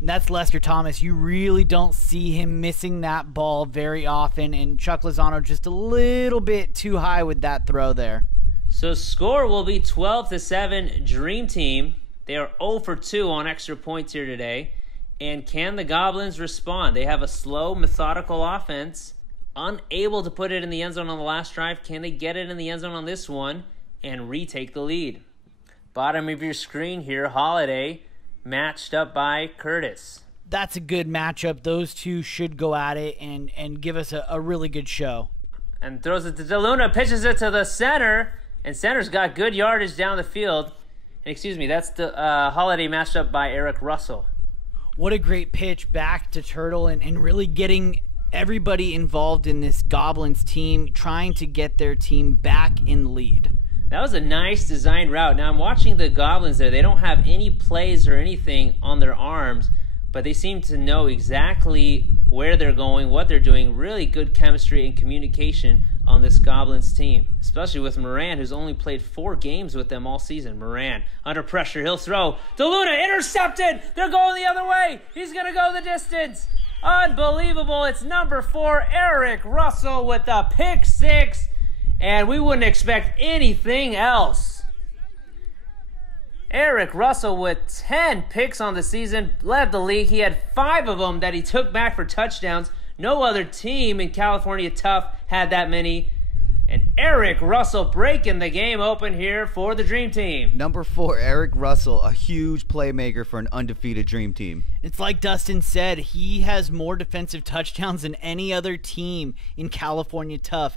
And that's Lester Thomas. You really don't see him missing that ball very often, and Chuck Lozano just a little bit too high with that throw there. So score will be 12-7 Dream Team. They are 0 for 2 on extra points here today. And can the Goblins respond? They have a slow, methodical offense, unable to put it in the end zone on the last drive. Can they get it in the end zone on this one and retake the lead? Bottom of your screen here, Holiday matched up by Curtis. That's a good matchup. Those two should go at it and give us a really good show. And throws it to DeLuna, pitches it to the center, and center's got good yardage down the field. And excuse me, that's the Holiday matched up by Eric Russell. What a great pitch back to Turtle and really getting everybody involved in this Goblins team, trying to get their team back in the lead. That was a nice designed route. Now I'm watching the Goblins there. They don't have any plays or anything on their arms, but they seem to know exactly where they're going, what they're doing. Really good chemistry and communication on this Goblins team, especially with Moran, who's only played 4 games with them all season. Moran under pressure. He'll throw. DeLuna intercepted. They're going the other way. He's going to go the distance. Unbelievable. It's number 4, Eric Russell with the pick 6. And we wouldn't expect anything else. Eric Russell with 10 picks on the season, led the league. He had 5 of them that he took back for touchdowns. No other team in California TUFF had that many. And Eric Russell breaking the game open here for the Dream Team. Number 4, Eric Russell, a huge playmaker for an undefeated Dream Team. It's like Dustin said, he has more defensive touchdowns than any other team in California TUFF.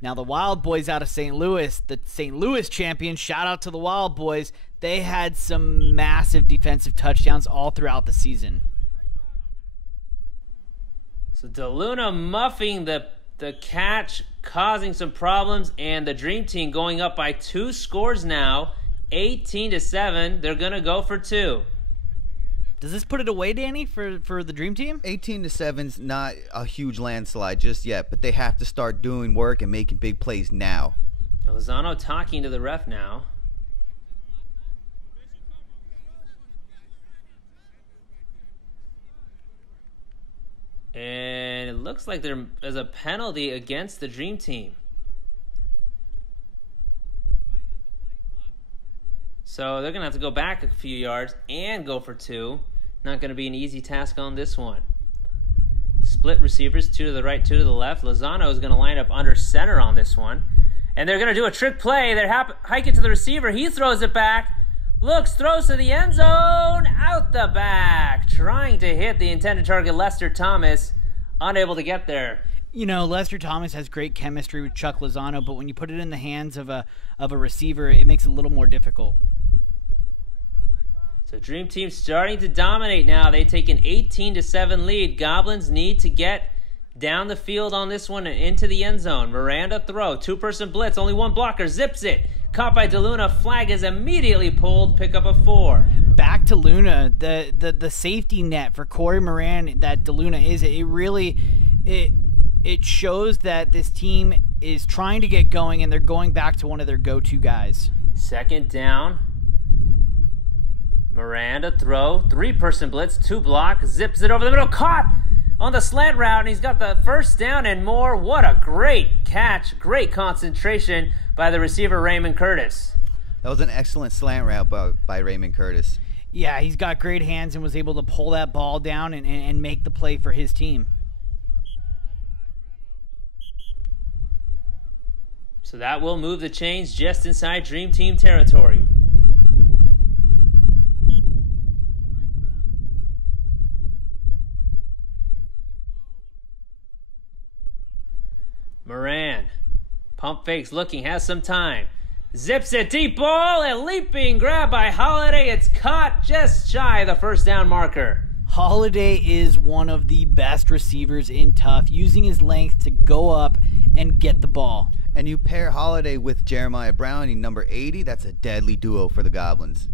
Now the Wild Boys out of St. Louis, the St. Louis champions, shout out to the Wild Boys. They had some massive defensive touchdowns all throughout the season. So DeLuna muffing the catch, causing some problems, and the Dream Team going up by 2 scores now, 18-7. They're going to go for 2. Does this put it away, Danny, for the Dream Team? 18-7's not a huge landslide just yet, but they have to start doing work and making big plays now. Lozano talking to the ref now. And it looks like there's a penalty against the Dream Team. So they're going to have to go back a few yards and go for 2. Not going to be an easy task on this one. Split receivers, 2 to the right, 2 to the left. Lozano is going to line up under center on this one. And they're going to do a trick play. They're hiking to the receiver. He throws it back. Looks, throws to the end zone. Out the back. Trying to hit the intended target, Lester Thomas. Unable to get there. You know, Lester Thomas has great chemistry with Chuck Lozano, but when you put it in the hands of a receiver, it makes it a little more difficult. So Dream Team starting to dominate now. They take an 18-7 lead. Goblins need to get down the field on this one and into the end zone. Miranda throw. 2-person blitz. Only 1 blocker. Zips it. Caught by DeLuna. Flag is immediately pulled. Pick up a 4. Back to Luna. The safety net for Corey Moran that DeLuna is, it shows that this team is trying to get going and they're going back to one of their go-to guys. 2nd down. Miranda throw, 3-person blitz, 2 block, zips it over the middle, caught on the slant route, and he's got the 1st down and more. What a great catch, great concentration by the receiver Raymond Curtis. That was an excellent slant route by Raymond Curtis. Yeah, he's got great hands and was able to pull that ball down and make the play for his team. So that will move the chains just inside Dream Team territory. Moran, pump fakes, looking, has some time. Zips it, deep ball, and leaping grab by Holiday. It's caught just shy of the 1st down marker. Holiday is one of the best receivers in TUFF, using his length to go up and get the ball. And you pair Holiday with Jeremiah Brown in number 80, that's a deadly duo for the Goblins.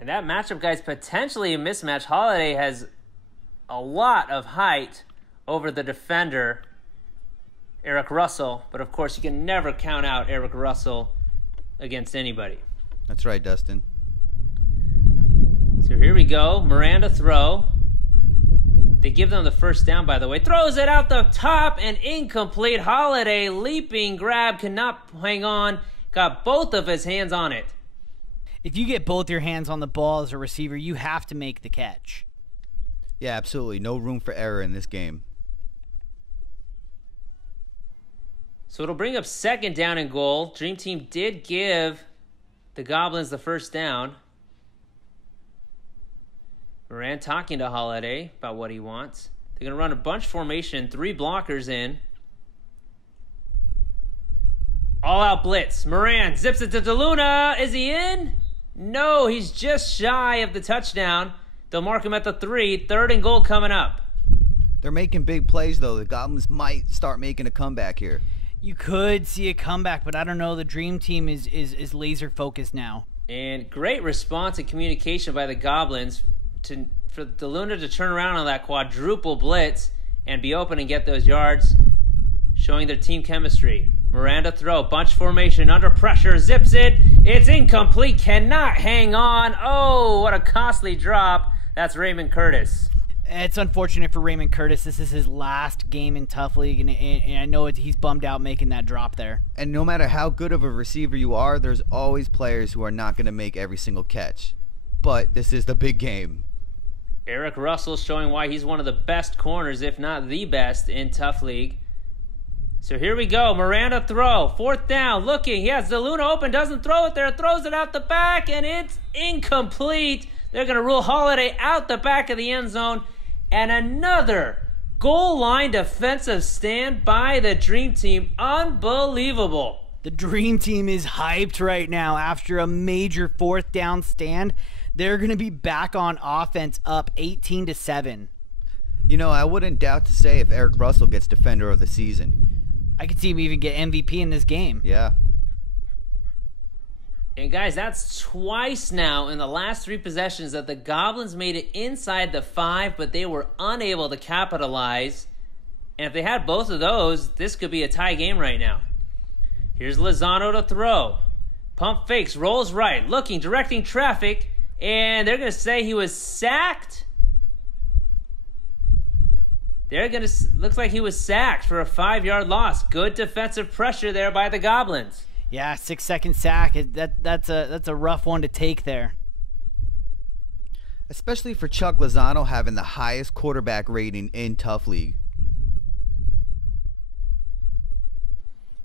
And that matchup, guys, potentially a mismatch. Holiday has a lot of height over the defender, Eric Russell. But, of course, you can never count out Eric Russell against anybody. That's right, Dustin. So here we go. Miranda throw. They give them the first down, by the way. Throws it out the top and incomplete. Holiday leaping grab, cannot hang on. Got both of his hands on it. If you get both your hands on the ball as a receiver, you have to make the catch. Yeah, absolutely. No room for error in this game. So it'll bring up second down and goal. Dream Team did give the Goblins the first down. Moran talking to Holiday about what he wants. They're going to run a bunch formation, 3 blockers in. All-out blitz. Moran zips it to DeLuna. Is he in? No, he's just shy of the touchdown. They'll mark him at the 3. Third and goal coming up. They're making big plays, though. The Goblins might start making a comeback here. You could see a comeback, but I don't know. The Dream Team is laser focused now. And great response and communication by the Goblins for DeLuna to turn around on that quadruple blitz and be open and get those yards, showing their team chemistry. Miranda throw, bunch formation, under pressure, zips it. It's incomplete, cannot hang on. Oh, what a costly drop. That's Raymond Curtis. It's unfortunate for Raymond Curtis. This is his last game in TUFF League, and I know he's bummed out making that drop there. And no matter how good of a receiver you are, there's always players who are not going to make every single catch. But this is the big game. Eric Russell showing why he's one of the best corners, if not the best, in TUFF League. So here we go. Miranda throw. 4th down. Looking. He has DeLuna open. Doesn't throw it there. Throws it out the back, and it's incomplete. They're going to rule Holiday out the back of the end zone. And another goal line defensive stand by the Dream Team. Unbelievable. The Dream Team is hyped right now after a major 4th down stand. They're going to be back on offense up 18-7. You know, I wouldn't doubt to say if Eric Russell gets Defender of the Season. I could see him even get MVP in this game. Yeah. And guys, that's twice now in the last 3 possessions that the Goblins made it inside the 5, but they were unable to capitalize. And if they had both of those, this could be a tie game right now. Here's Lozano to throw. Pump fakes, rolls right, looking, directing traffic, and they're going to say he was sacked. Looks like he was sacked for a 5-yard loss. Good defensive pressure there by the Goblins. Yeah, 6-second sack. That's a rough one to take there. Especially for Chuck Lozano having the highest quarterback rating in TUFF League.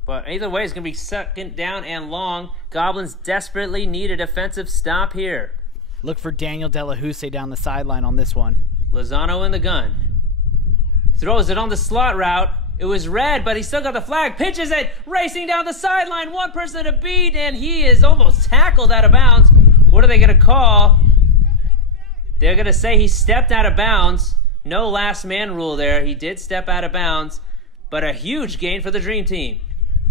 But either way, it's going to be second down and long. Goblins desperately need a defensive stop here. Look for Daniel Delahousse down the sideline on this one. Lozano in the gun. Throws it on the slot route. It was red, but he still got the flag. Pitches it, racing down the sideline. One person to beat, and he is almost tackled out of bounds. What are they going to call? They're going to say he stepped out of bounds. No last man rule there. He did step out of bounds, but a huge gain for the Dream Team.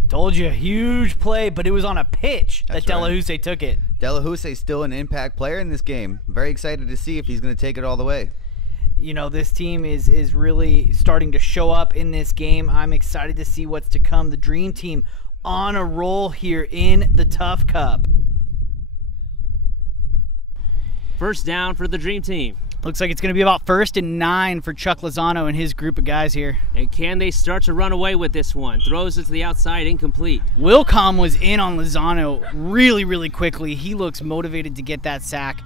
Told you, huge play, but it was on a pitch that Delahousse took it. Delahousse is still an impact player in this game. I'm very excited to see if he's going to take it all the way. You know, this team is really starting to show up in this game. I'm excited to see what's to come. The Dream Team on a roll here in the TUFF Cup. First down for the Dream Team. Looks like it's going to be about 1st and 9 for Chuck Lozano and his group of guys here. And can they start to run away with this one? Throws it to the outside, incomplete. Wilcom was in on Lozano really quickly. He looks motivated to get that sack,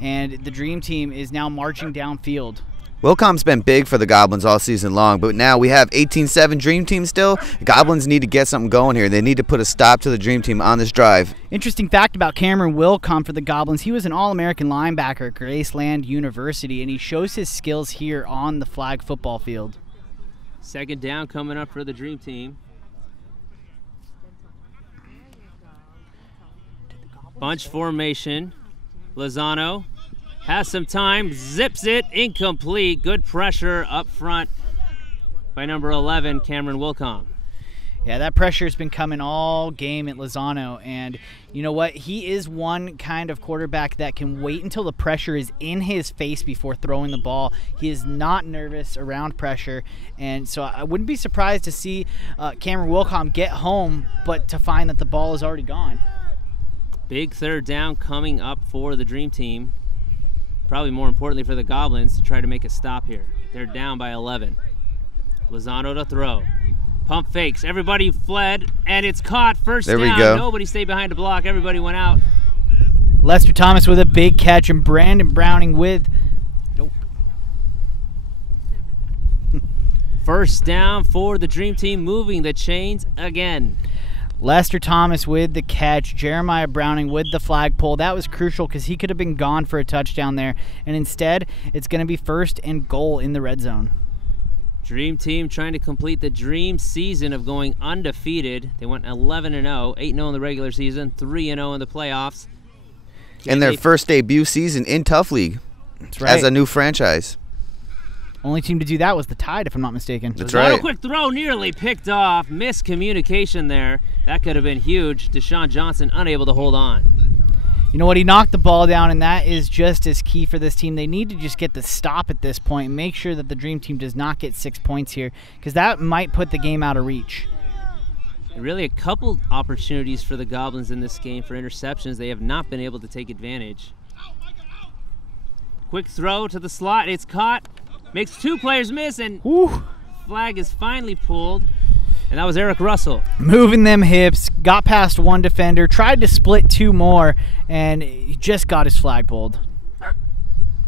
and the Dream Team is now marching downfield. Wilcom's been big for the Goblins all season long, but now we have 18-7 Dream Team still. Goblins need to get something going here. They need to put a stop to the Dream Team on this drive. Interesting fact about Cameron Wilcom for the Goblins. He was an All-American linebacker at Graceland University, and he shows his skills here on the flag football field. Second down coming up for the Dream Team. Bunch formation. Lozano has some time, zips it, incomplete. Good pressure up front by number 11, Cameron Wilcom. Yeah, that pressure's been coming all game at Lozano, and you know what? He is one kind of quarterback that can wait until the pressure is in his face before throwing the ball. He is not nervous around pressure, and so I wouldn't be surprised to see Cameron Wilcom get home, but to find that the ball is already gone. Big third down coming up for the Dream Team. Probably more importantly for the Goblins to try to make a stop here. They're down by 11. Lozano to throw. Pump fakes. Everybody fled, and it's caught. First down. There we go. Nobody stayed behind the block. Everybody went out. Lester Thomas with a big catch, and Brandon Browning with... Nope. First down for the Dream Team, moving the chains again. Lester Thomas with the catch, Jeremiah Browning with the flagpole. That was crucial because he could have been gone for a touchdown there, and instead it's going to be 1st and goal in the red zone. Dream Team trying to complete the dream season of going undefeated. They went 11-0, 8-0 in the regular season, 3-0 in the playoffs. And their first debut season in TUFF League. That's right. As a new franchise. Only team to do that was the Tide, if I'm not mistaken. That's right. Quick throw, nearly picked off. Miscommunication there. That could have been huge. Deshaun Johnson unable to hold on. You know what? He knocked the ball down, and that is just as key for this team. They need to just get the stop at this point and make sure that the Dream Team does not get 6 points here, because that might put the game out of reach. And really a couple opportunities for the Goblins in this game for interceptions. They have not been able to take advantage. Quick throw to the slot. It's caught. Makes 2 players miss, and flag is finally pulled. And that was Eric Russell. Moving them hips, got past 1 defender, tried to split 2 more, and he just got his flag pulled.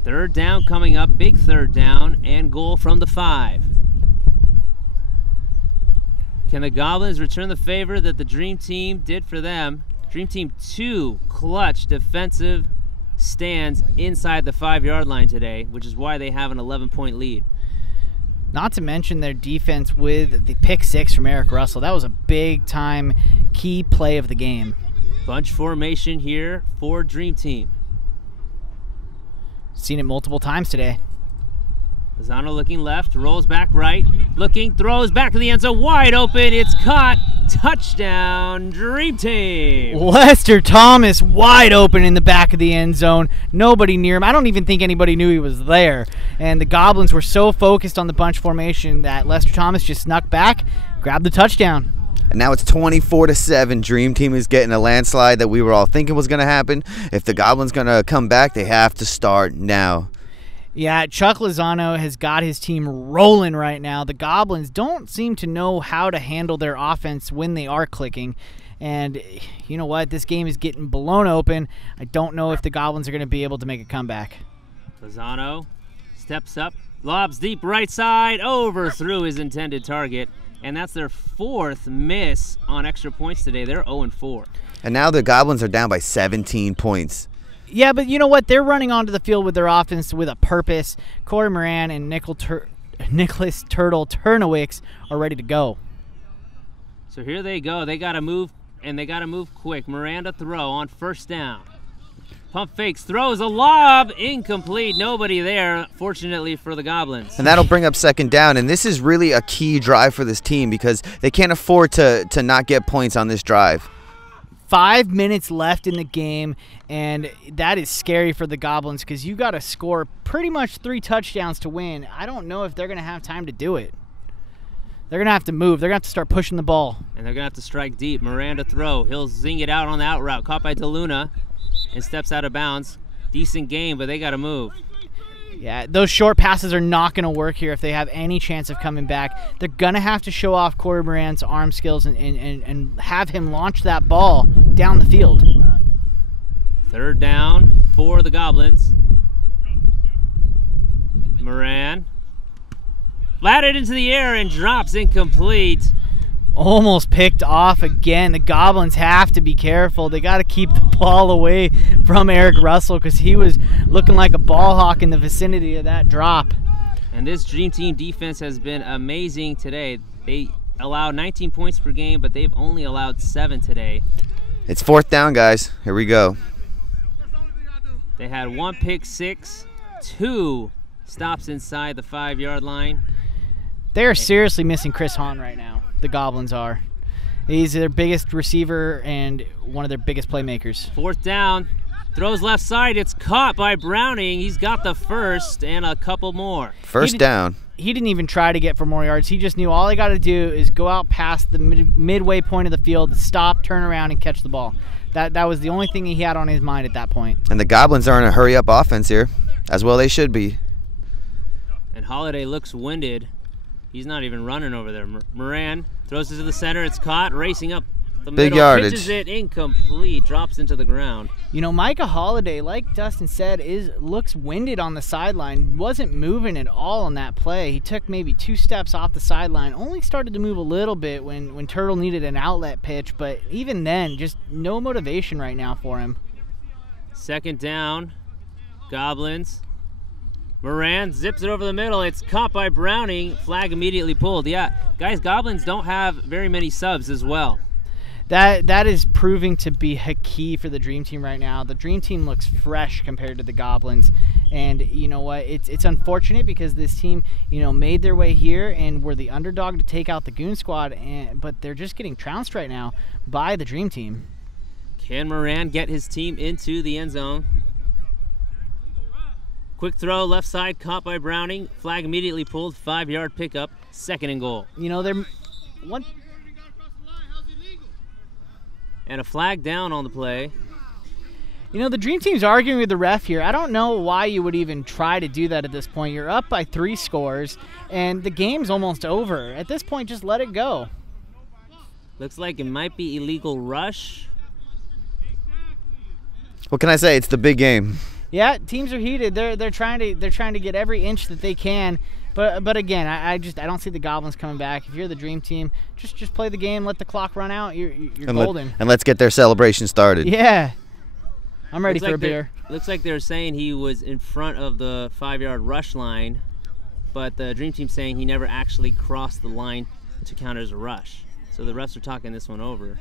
Third down coming up, big third down, and goal from the 5. Can the Goblins return the favor that the Dream Team did for them? Dream Team 2 clutch defensive stands inside the 5-yard line today, which is why they have an 11-point lead. Not to mention their defense with the pick 6 from Eric Russell. That was a big-time key play of the game. Bunch formation here for Dream Team. Seen it multiple times today. Lozano looking left, rolls back right, looking, throws back to the end zone, wide open, it's caught, touchdown, Dream Team. Lester Thomas wide open in the back of the end zone, nobody near him. I don't even think anybody knew he was there, and the Goblins were so focused on the bunch formation that Lester Thomas just snuck back, grabbed the touchdown. And now it's 24-7. Dream Team is getting a landslide that we were all thinking was going to happen. If the Goblins going to come back, they have to start now. Yeah, Chuck Lozano has got his team rolling right now. The Goblins don't seem to know how to handle their offense when they are clicking. And you know what? This game is getting blown open. I don't know if the Goblins are going to be able to make a comeback. Lozano steps up, lobs deep right side, overthrew his intended target. And that's their 4th miss on extra points today. They're 0-4. And now the Goblins are down by 17 points. Yeah, but you know what? They're running onto the field with their offense with a purpose. Corey Moran and Nicholas Turtle Turnowicz are ready to go. So here they go. They got to move, and they got to move quick. Miranda throw on first down. Pump fakes, throws a lob, incomplete. Nobody there, fortunately for the Goblins. And that'll bring up 2nd down, and this is really a key drive for this team because they can't afford to not get points on this drive. 5 minutes left in the game, and that is scary for the Goblins because you got to score pretty much 3 touchdowns to win. I don't know if they're going to have time to do it. They're going to have to move. They're going to have to start pushing the ball. And they're going to have to strike deep. Miranda throw. He'll zing it out on the out route. Caught by DeLuna and steps out of bounds. Decent game, but they got to move. Yeah, those short passes are not going to work here if they have any chance of coming back. They're going to have to show off Corey Moran's arm skills and have him launch that ball down the field. Third down for the Goblins. Moran flatted into the air and drops incomplete. Almost picked off again. The Goblins have to be careful. They got to keep the ball away from Eric Russell because he was looking like a ball hawk in the vicinity of that drop. And this Dream Team defense has been amazing today. They allow 19 points per game, but they've only allowed 7 today. It's 4th down, guys. Here we go. They had 1 pick six, 2 stops inside the 5-yard line. They are seriously missing Chris Hahn right now. The Goblins are. He's their biggest receiver and one of their biggest playmakers. 4th down. Throws left side. It's caught by Browning. He's got the first and a couple more. First down. He didn't even try to get for more yards. He just knew all he got to do is go out past the midway point of the field, stop, turn around, and catch the ball. That was the only thing he had on his mind at that point. And the Goblins are in a hurry-up offense here, as well they should be. And Holiday looks winded. He's not even running over there. Moran throws it to the center. It's caught, racing up the Big middle. yardage. Pitches it incomplete, drops into the ground. You know, Micah Holiday, like Dustin said, looks winded on the sideline. Wasn't moving at all on that play. He took maybe 2 steps off the sideline. Only started to move a little bit when Turtle needed an outlet pitch, but even then, just no motivation right now for him. 2nd down. Goblins. Moran zips it over the middle. It's caught by Browning. Flag immediately pulled. Yeah, guys, Goblins don't have very many subs as well. That is proving to be a key for the Dream Team right now. The Dream Team looks fresh compared to the Goblins, and you know what? It's unfortunate because this team, you know, made their way here and were the underdog to take out the Goon Squad, but they're just getting trounced right now by the Dream Team. Can Moran get his team into the end zone? Quick throw, left side, caught by Browning. Flag immediately pulled. 5-yard pickup. 2nd and goal. You know, they're one. And a flag down on the play. You know, the Dream Team's arguing with the ref here. I don't know why you would even try to do that at this point. You're up by 3 scores, and the game's almost over. At this point, just let it go. Looks like it might be illegal rush. What can I say? It's the big game. Yeah, teams are heated. They're trying to get every inch that they can. But again, I don't see the Goblins coming back. If you're the Dream Team, just play the game, let the clock run out. You're golden. And let's get their celebration started. Yeah, I'm ready for a beer. Looks like they're saying he was in front of the 5-yard rush line, but the Dream Team's saying he never actually crossed the line to count as a rush. So the refs are talking this one over.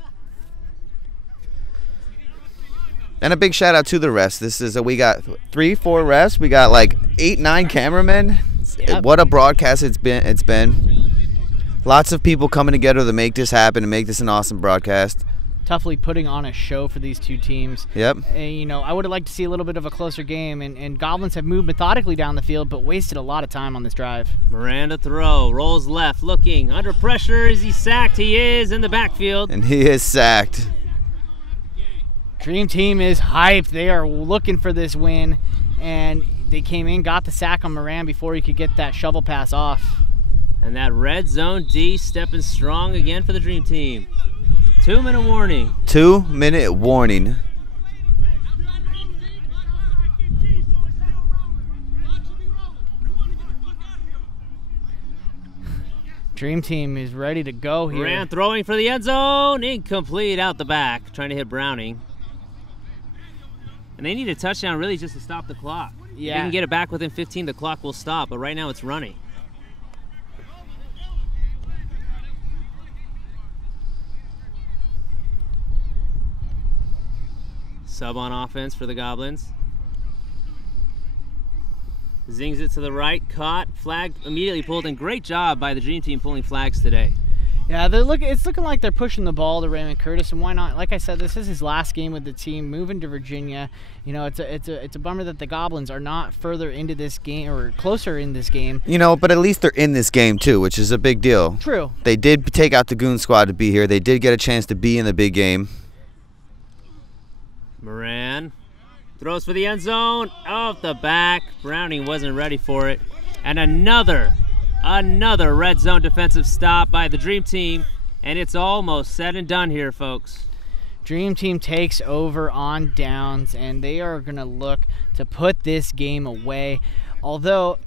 And a big shout out to the refs. This is we got 3-4 refs. We got like 8-9 cameramen. Yep. What a broadcast it's been. Lots of people coming together to make this happen and make this an awesome broadcast. Toughly putting on a show for these two teams. Yep. And, you know, I would have liked to see a little bit of a closer game, and Goblins have moved methodically down the field, but wasted a lot of time on this drive. Miranda throw, rolls left, looking, under pressure. Is he sacked? He is in the backfield. And he is sacked. Dream Team is hyped. They are looking for this win, and they came in, got the sack on Moran before he could get that shovel pass off. And that red zone D stepping strong again for the Dream Team. 2-minute warning. 2-minute warning. Dream Team is ready to go here. Moran throwing for the end zone. Incomplete out the back. Trying to hit Browning. And they need a touchdown really just to stop the clock. Yeah. If they can get it back within 15, the clock will stop. But right now it's running. Sub on offense for the Goblins. Zings it to the right, caught, flag immediately pulled, and great job by the Dream Team pulling flags today. Yeah, it's looking like they're pushing the ball to Raymond Curtis, and why not? Like I said, this is his last game with the team, moving to Virginia. You know, it's a bummer that the Goblins are not further into this game or closer in this game. You know, but at least they're in this game too, which is a big deal. True. They did take out the Goon Squad to be here. They did get a chance to be in the big game. Moran throws for the end zone, off the back. Browning wasn't ready for it. And another red zone defensive stop by the Dream Team, and it's almost said and done here, folks. Dream Team takes over on downs, and they are going to look to put this game away. Although,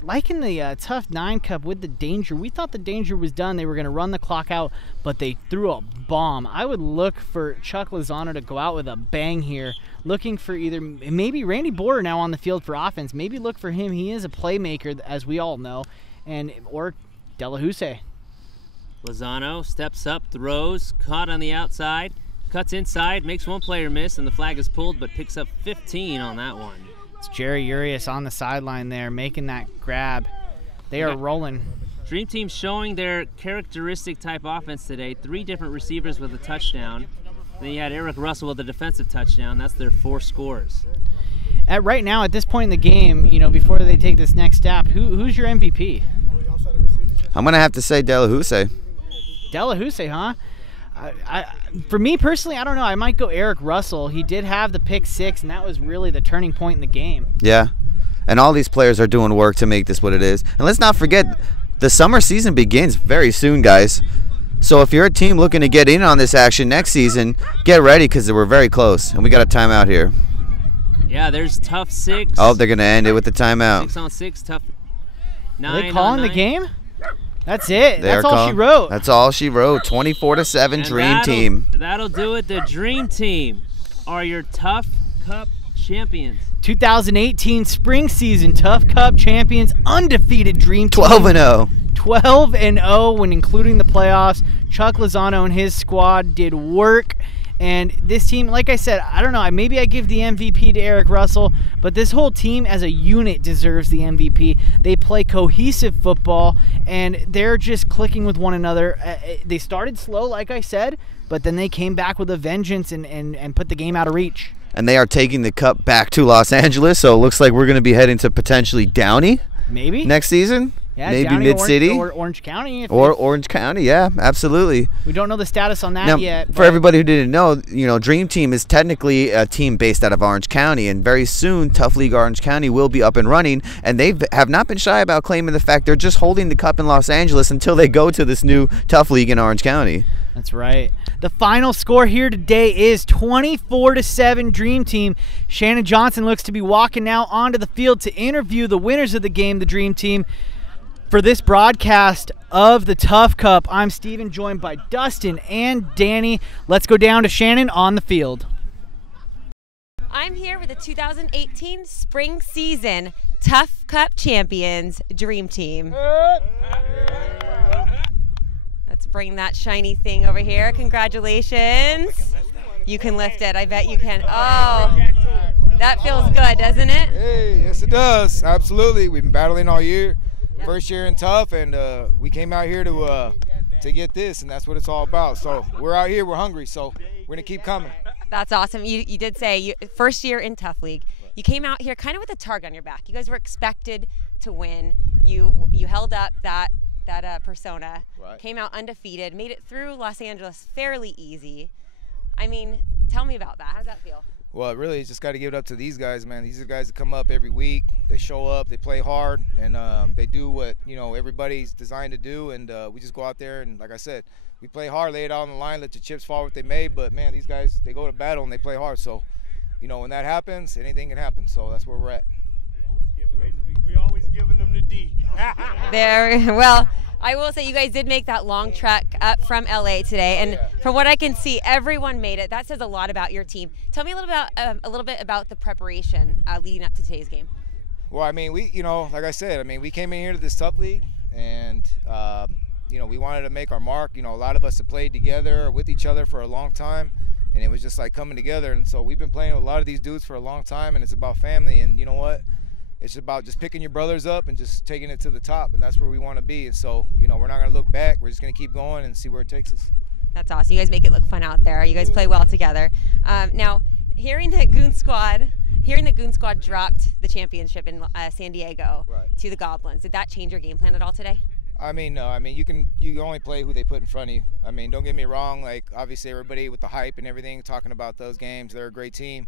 like in the TUFF 9 Cup with the Danger, we thought the Danger was done. They were going to run the clock out, but they threw a bomb. I would look for Chuck Lozano to go out with a bang here, looking for either maybe Randy Borer now on the field for offense. Maybe look for him. He is a playmaker, as we all know, or Delahousse. Lozano steps up, throws, caught on the outside. Cuts inside, makes one player miss, and the flag is pulled, but picks up 15 on that one. It's Jerry Urias on the sideline there making that grab. They are rolling. Dream Team showing their characteristic type offense today. 3 different receivers with a touchdown. Then you had Eric Russell with a defensive touchdown. That's their 4 scores. Right now, at this point in the game, you know, before they take this next step, who's your MVP? I'm going to have to say Delahousse. Delahousse, huh? For me personally, I don't know. I might go Eric Russell. He did have the pick 6, and that was really the turning point in the game. Yeah, and all these players are doing work to make this what it is. And let's not forget, the summer season begins very soon, guys. So if you're a team looking to get in on this action next season, get ready because we're very close, and we got a timeout here. Yeah, there's TUFF 6. Oh, they're going to end it with the timeout. 6 on 6, TUFF 9 Are they calling on 9. the game? That's it. That's all she wrote. That's all she wrote. 24-7 Dream Team. That'll do it. The Dream Team are your TUFF Cup champions. 2018 spring season TUFF Cup champions, undefeated Dream Team. 12-0. 12-0 when including the playoffs. Chuck Lozano and his squad did work. And this team, like I said, I don't know, maybe I give the MVP to Eric Russell, but this whole team as a unit deserves the MVP. They play cohesive football, and they're just clicking with one another. They started slow, like I said, but then they came back with a vengeance and put the game out of reach. And they are taking the cup back to Los Angeles, so it looks like we're going to be heading to potentially Downey maybe next season. Yeah, maybe Downey, Mid-City. or Orange County. Orange County, yeah, absolutely. We don't know the status on that now, yet. For everybody who didn't know, you know, Dream Team is technically a team based out of Orange County, and very soon TUFF League Orange County will be up and running, and they have not been shy about claiming the fact they're just holding the cup in Los Angeles until they go to this new TUFF League in Orange County. That's right. The final score here today is 24-7 Dream Team. Shannon Johnson looks to be walking now onto the field to interview the winners of the game, the Dream Team. For this broadcast of the TUFF Cup, I'm Steven, joined by Dustin and Danny. Let's go down to Shannon on the field. I'm here with the 2018 spring season TUFF Cup champions, Dream Team. Let's bring that shiny thing over here. Congratulations. You can lift it. I bet you can. Oh, that feels good, doesn't it? Hey, yes it does. Absolutely. We've been battling all year. First year in TUFF, and we came out here to get this, and that's what it's all about. So we're out here, we're hungry, so we're gonna keep coming. That's awesome. You did say first year in TUFF League. You came out here kind of with a target on your back. You guys were expected to win. You held up that persona. Right. Came out undefeated. Made it through Los Angeles fairly easy. I mean, tell me about that. How does that feel? Well, really, just got to give it up to these guys, man. These are guys that come up every week. They show up, they play hard, and they do what, you know, everybody's designed to do. And we just go out there and, like I said, we play hard, lay it out on the line, let the chips fall what they may. But man, these guys, they go to battle and they play hard. So, you know, when that happens, anything can happen. So that's where we're at. We always giving them the D. Well, I will say you guys did make that long trek up from LA today, and from what I can see, everyone made it. That says a lot about your team. Tell me a little bit about the preparation leading up to today's game. Well, I mean, we, you know, like I said, I mean, we came in here to this TUFF League, and you know, we wanted to make our mark. You know, a lot of us have played together with each other for a long time, and it was just like coming together. And so we've been playing with a lot of these dudes for a long time, and it's about family. And you know what? It's about just picking your brothers up and just taking it to the top, and that's where we want to be. And so, you know, we're not going to look back. We're just going to keep going and see where it takes us. That's awesome. You guys make it look fun out there. You guys play well together. Now, hearing that Goon Squad dropped the championship in San Diego to the Goblins, did that change your game plan at all today? I mean, no. I mean, you can only play who they put in front of you. I mean, don't get me wrong. Like, obviously, everybody with the hype and everything talking about those games, they're a great team.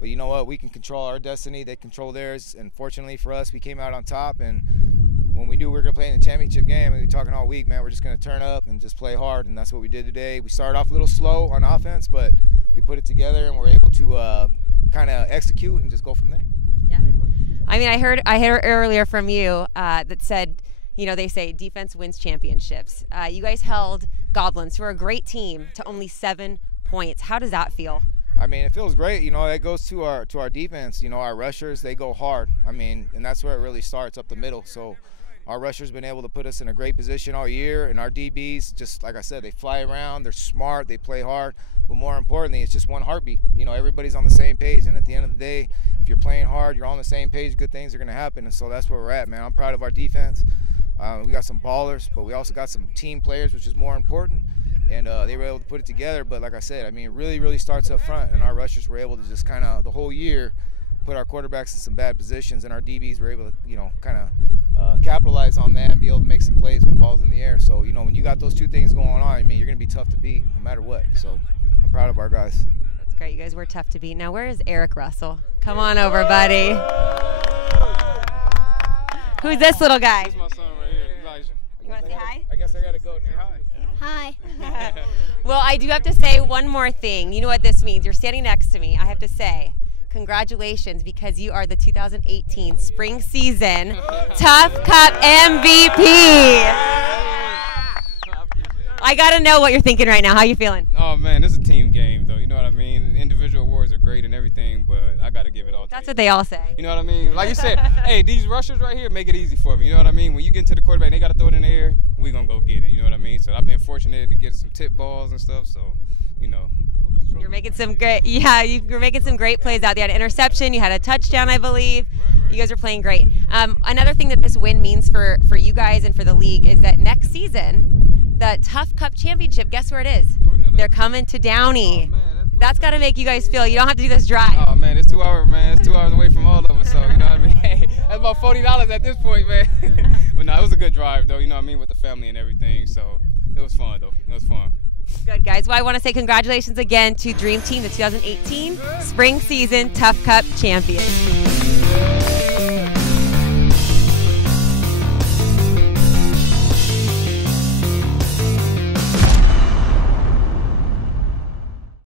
But you know what? We can control our destiny. They control theirs. And fortunately for us, we came out on top. And when we knew we were going to play in the championship game, we were talking all week, man, we're just going to turn up and just play hard. And that's what we did today. We started off a little slow on offense, but we put it together and we're able to kind of execute and just go from there. Yeah. I mean, I heard earlier from you that said, you know, they say defense wins championships. You guys held Goblins, who are a great team, to only 7 points. How does that feel? I mean, it feels great. You know, that goes to our defense. You know, our rushers, they go hard. I mean, and that's where it really starts, up the middle. So, Our rushers been able to put us in a great position all year, and our DBs, just like I said, they fly around, they're smart, they play hard, but more importantly, it's just one heartbeat. You know, everybody's on the same page, and at the end of the day, if you're playing hard, you're on the same page, good things are going to happen, and so that's where we're at, man. I'm proud of our defense. We got some ballers, but we also got some team players, which is more important, and they were able to put it together. But like I said, I mean, it really, really starts up front, and our rushers were able to just kind of, the whole year, put our quarterbacks in some bad positions, and our DBs were able to, you know, kind of capitalize on that and be able to make some plays when the ball's in the air. So, you know, when you got those two things going on, I mean, you're going to be tough to beat no matter what. So I'm proud of our guys. That's great. You guys were tough to beat. Now, where is Eric Russell? Come on over, buddy. Who's this little guy? This is my son right here, Elijah. You want to say hi? I guess I got to go and say hi. Hi. Well, I do have to say one more thing. You know what this means. You're standing next to me. I have to say, congratulations, because you are the 2018 spring season TUFF Cup MVP. I got to know what you're thinking right now. How you feeling? Oh, man, this is a team game, though. You know what I mean? Individual awards are great and everything, but I got to give it all to That's you. what they all say. You know what I mean? Like you said, hey, these rushers right here make it easy for me. You know what I mean? When you get into the quarterback, they got to throw it in the air, we going to go get it. You know what I mean? So I've been fortunate to get some tip balls and stuff, so, you know. You're making some great, you're making some great plays out there. You had an interception, you had a touchdown, I believe. Right. You guys are playing great. Another thing that this win means for you guys and for the league is that next season, the TUFF Cup Championship, guess where it is? They're coming to Downey. Oh, man, that's got to make you guys feel you don't have to do this drive. Oh, man, it's 2 hours, man. It's 2 hours away from all of us, so, you know what I mean? Hey, that's about $40 at this point, man. But, no, it was a good drive, though, you know what I mean, with the family and everything, so it was fun, though. It was fun. Good, guys. Well, I want to say congratulations again to Dream Team, the 2018 Spring Season TUFF Cup champions.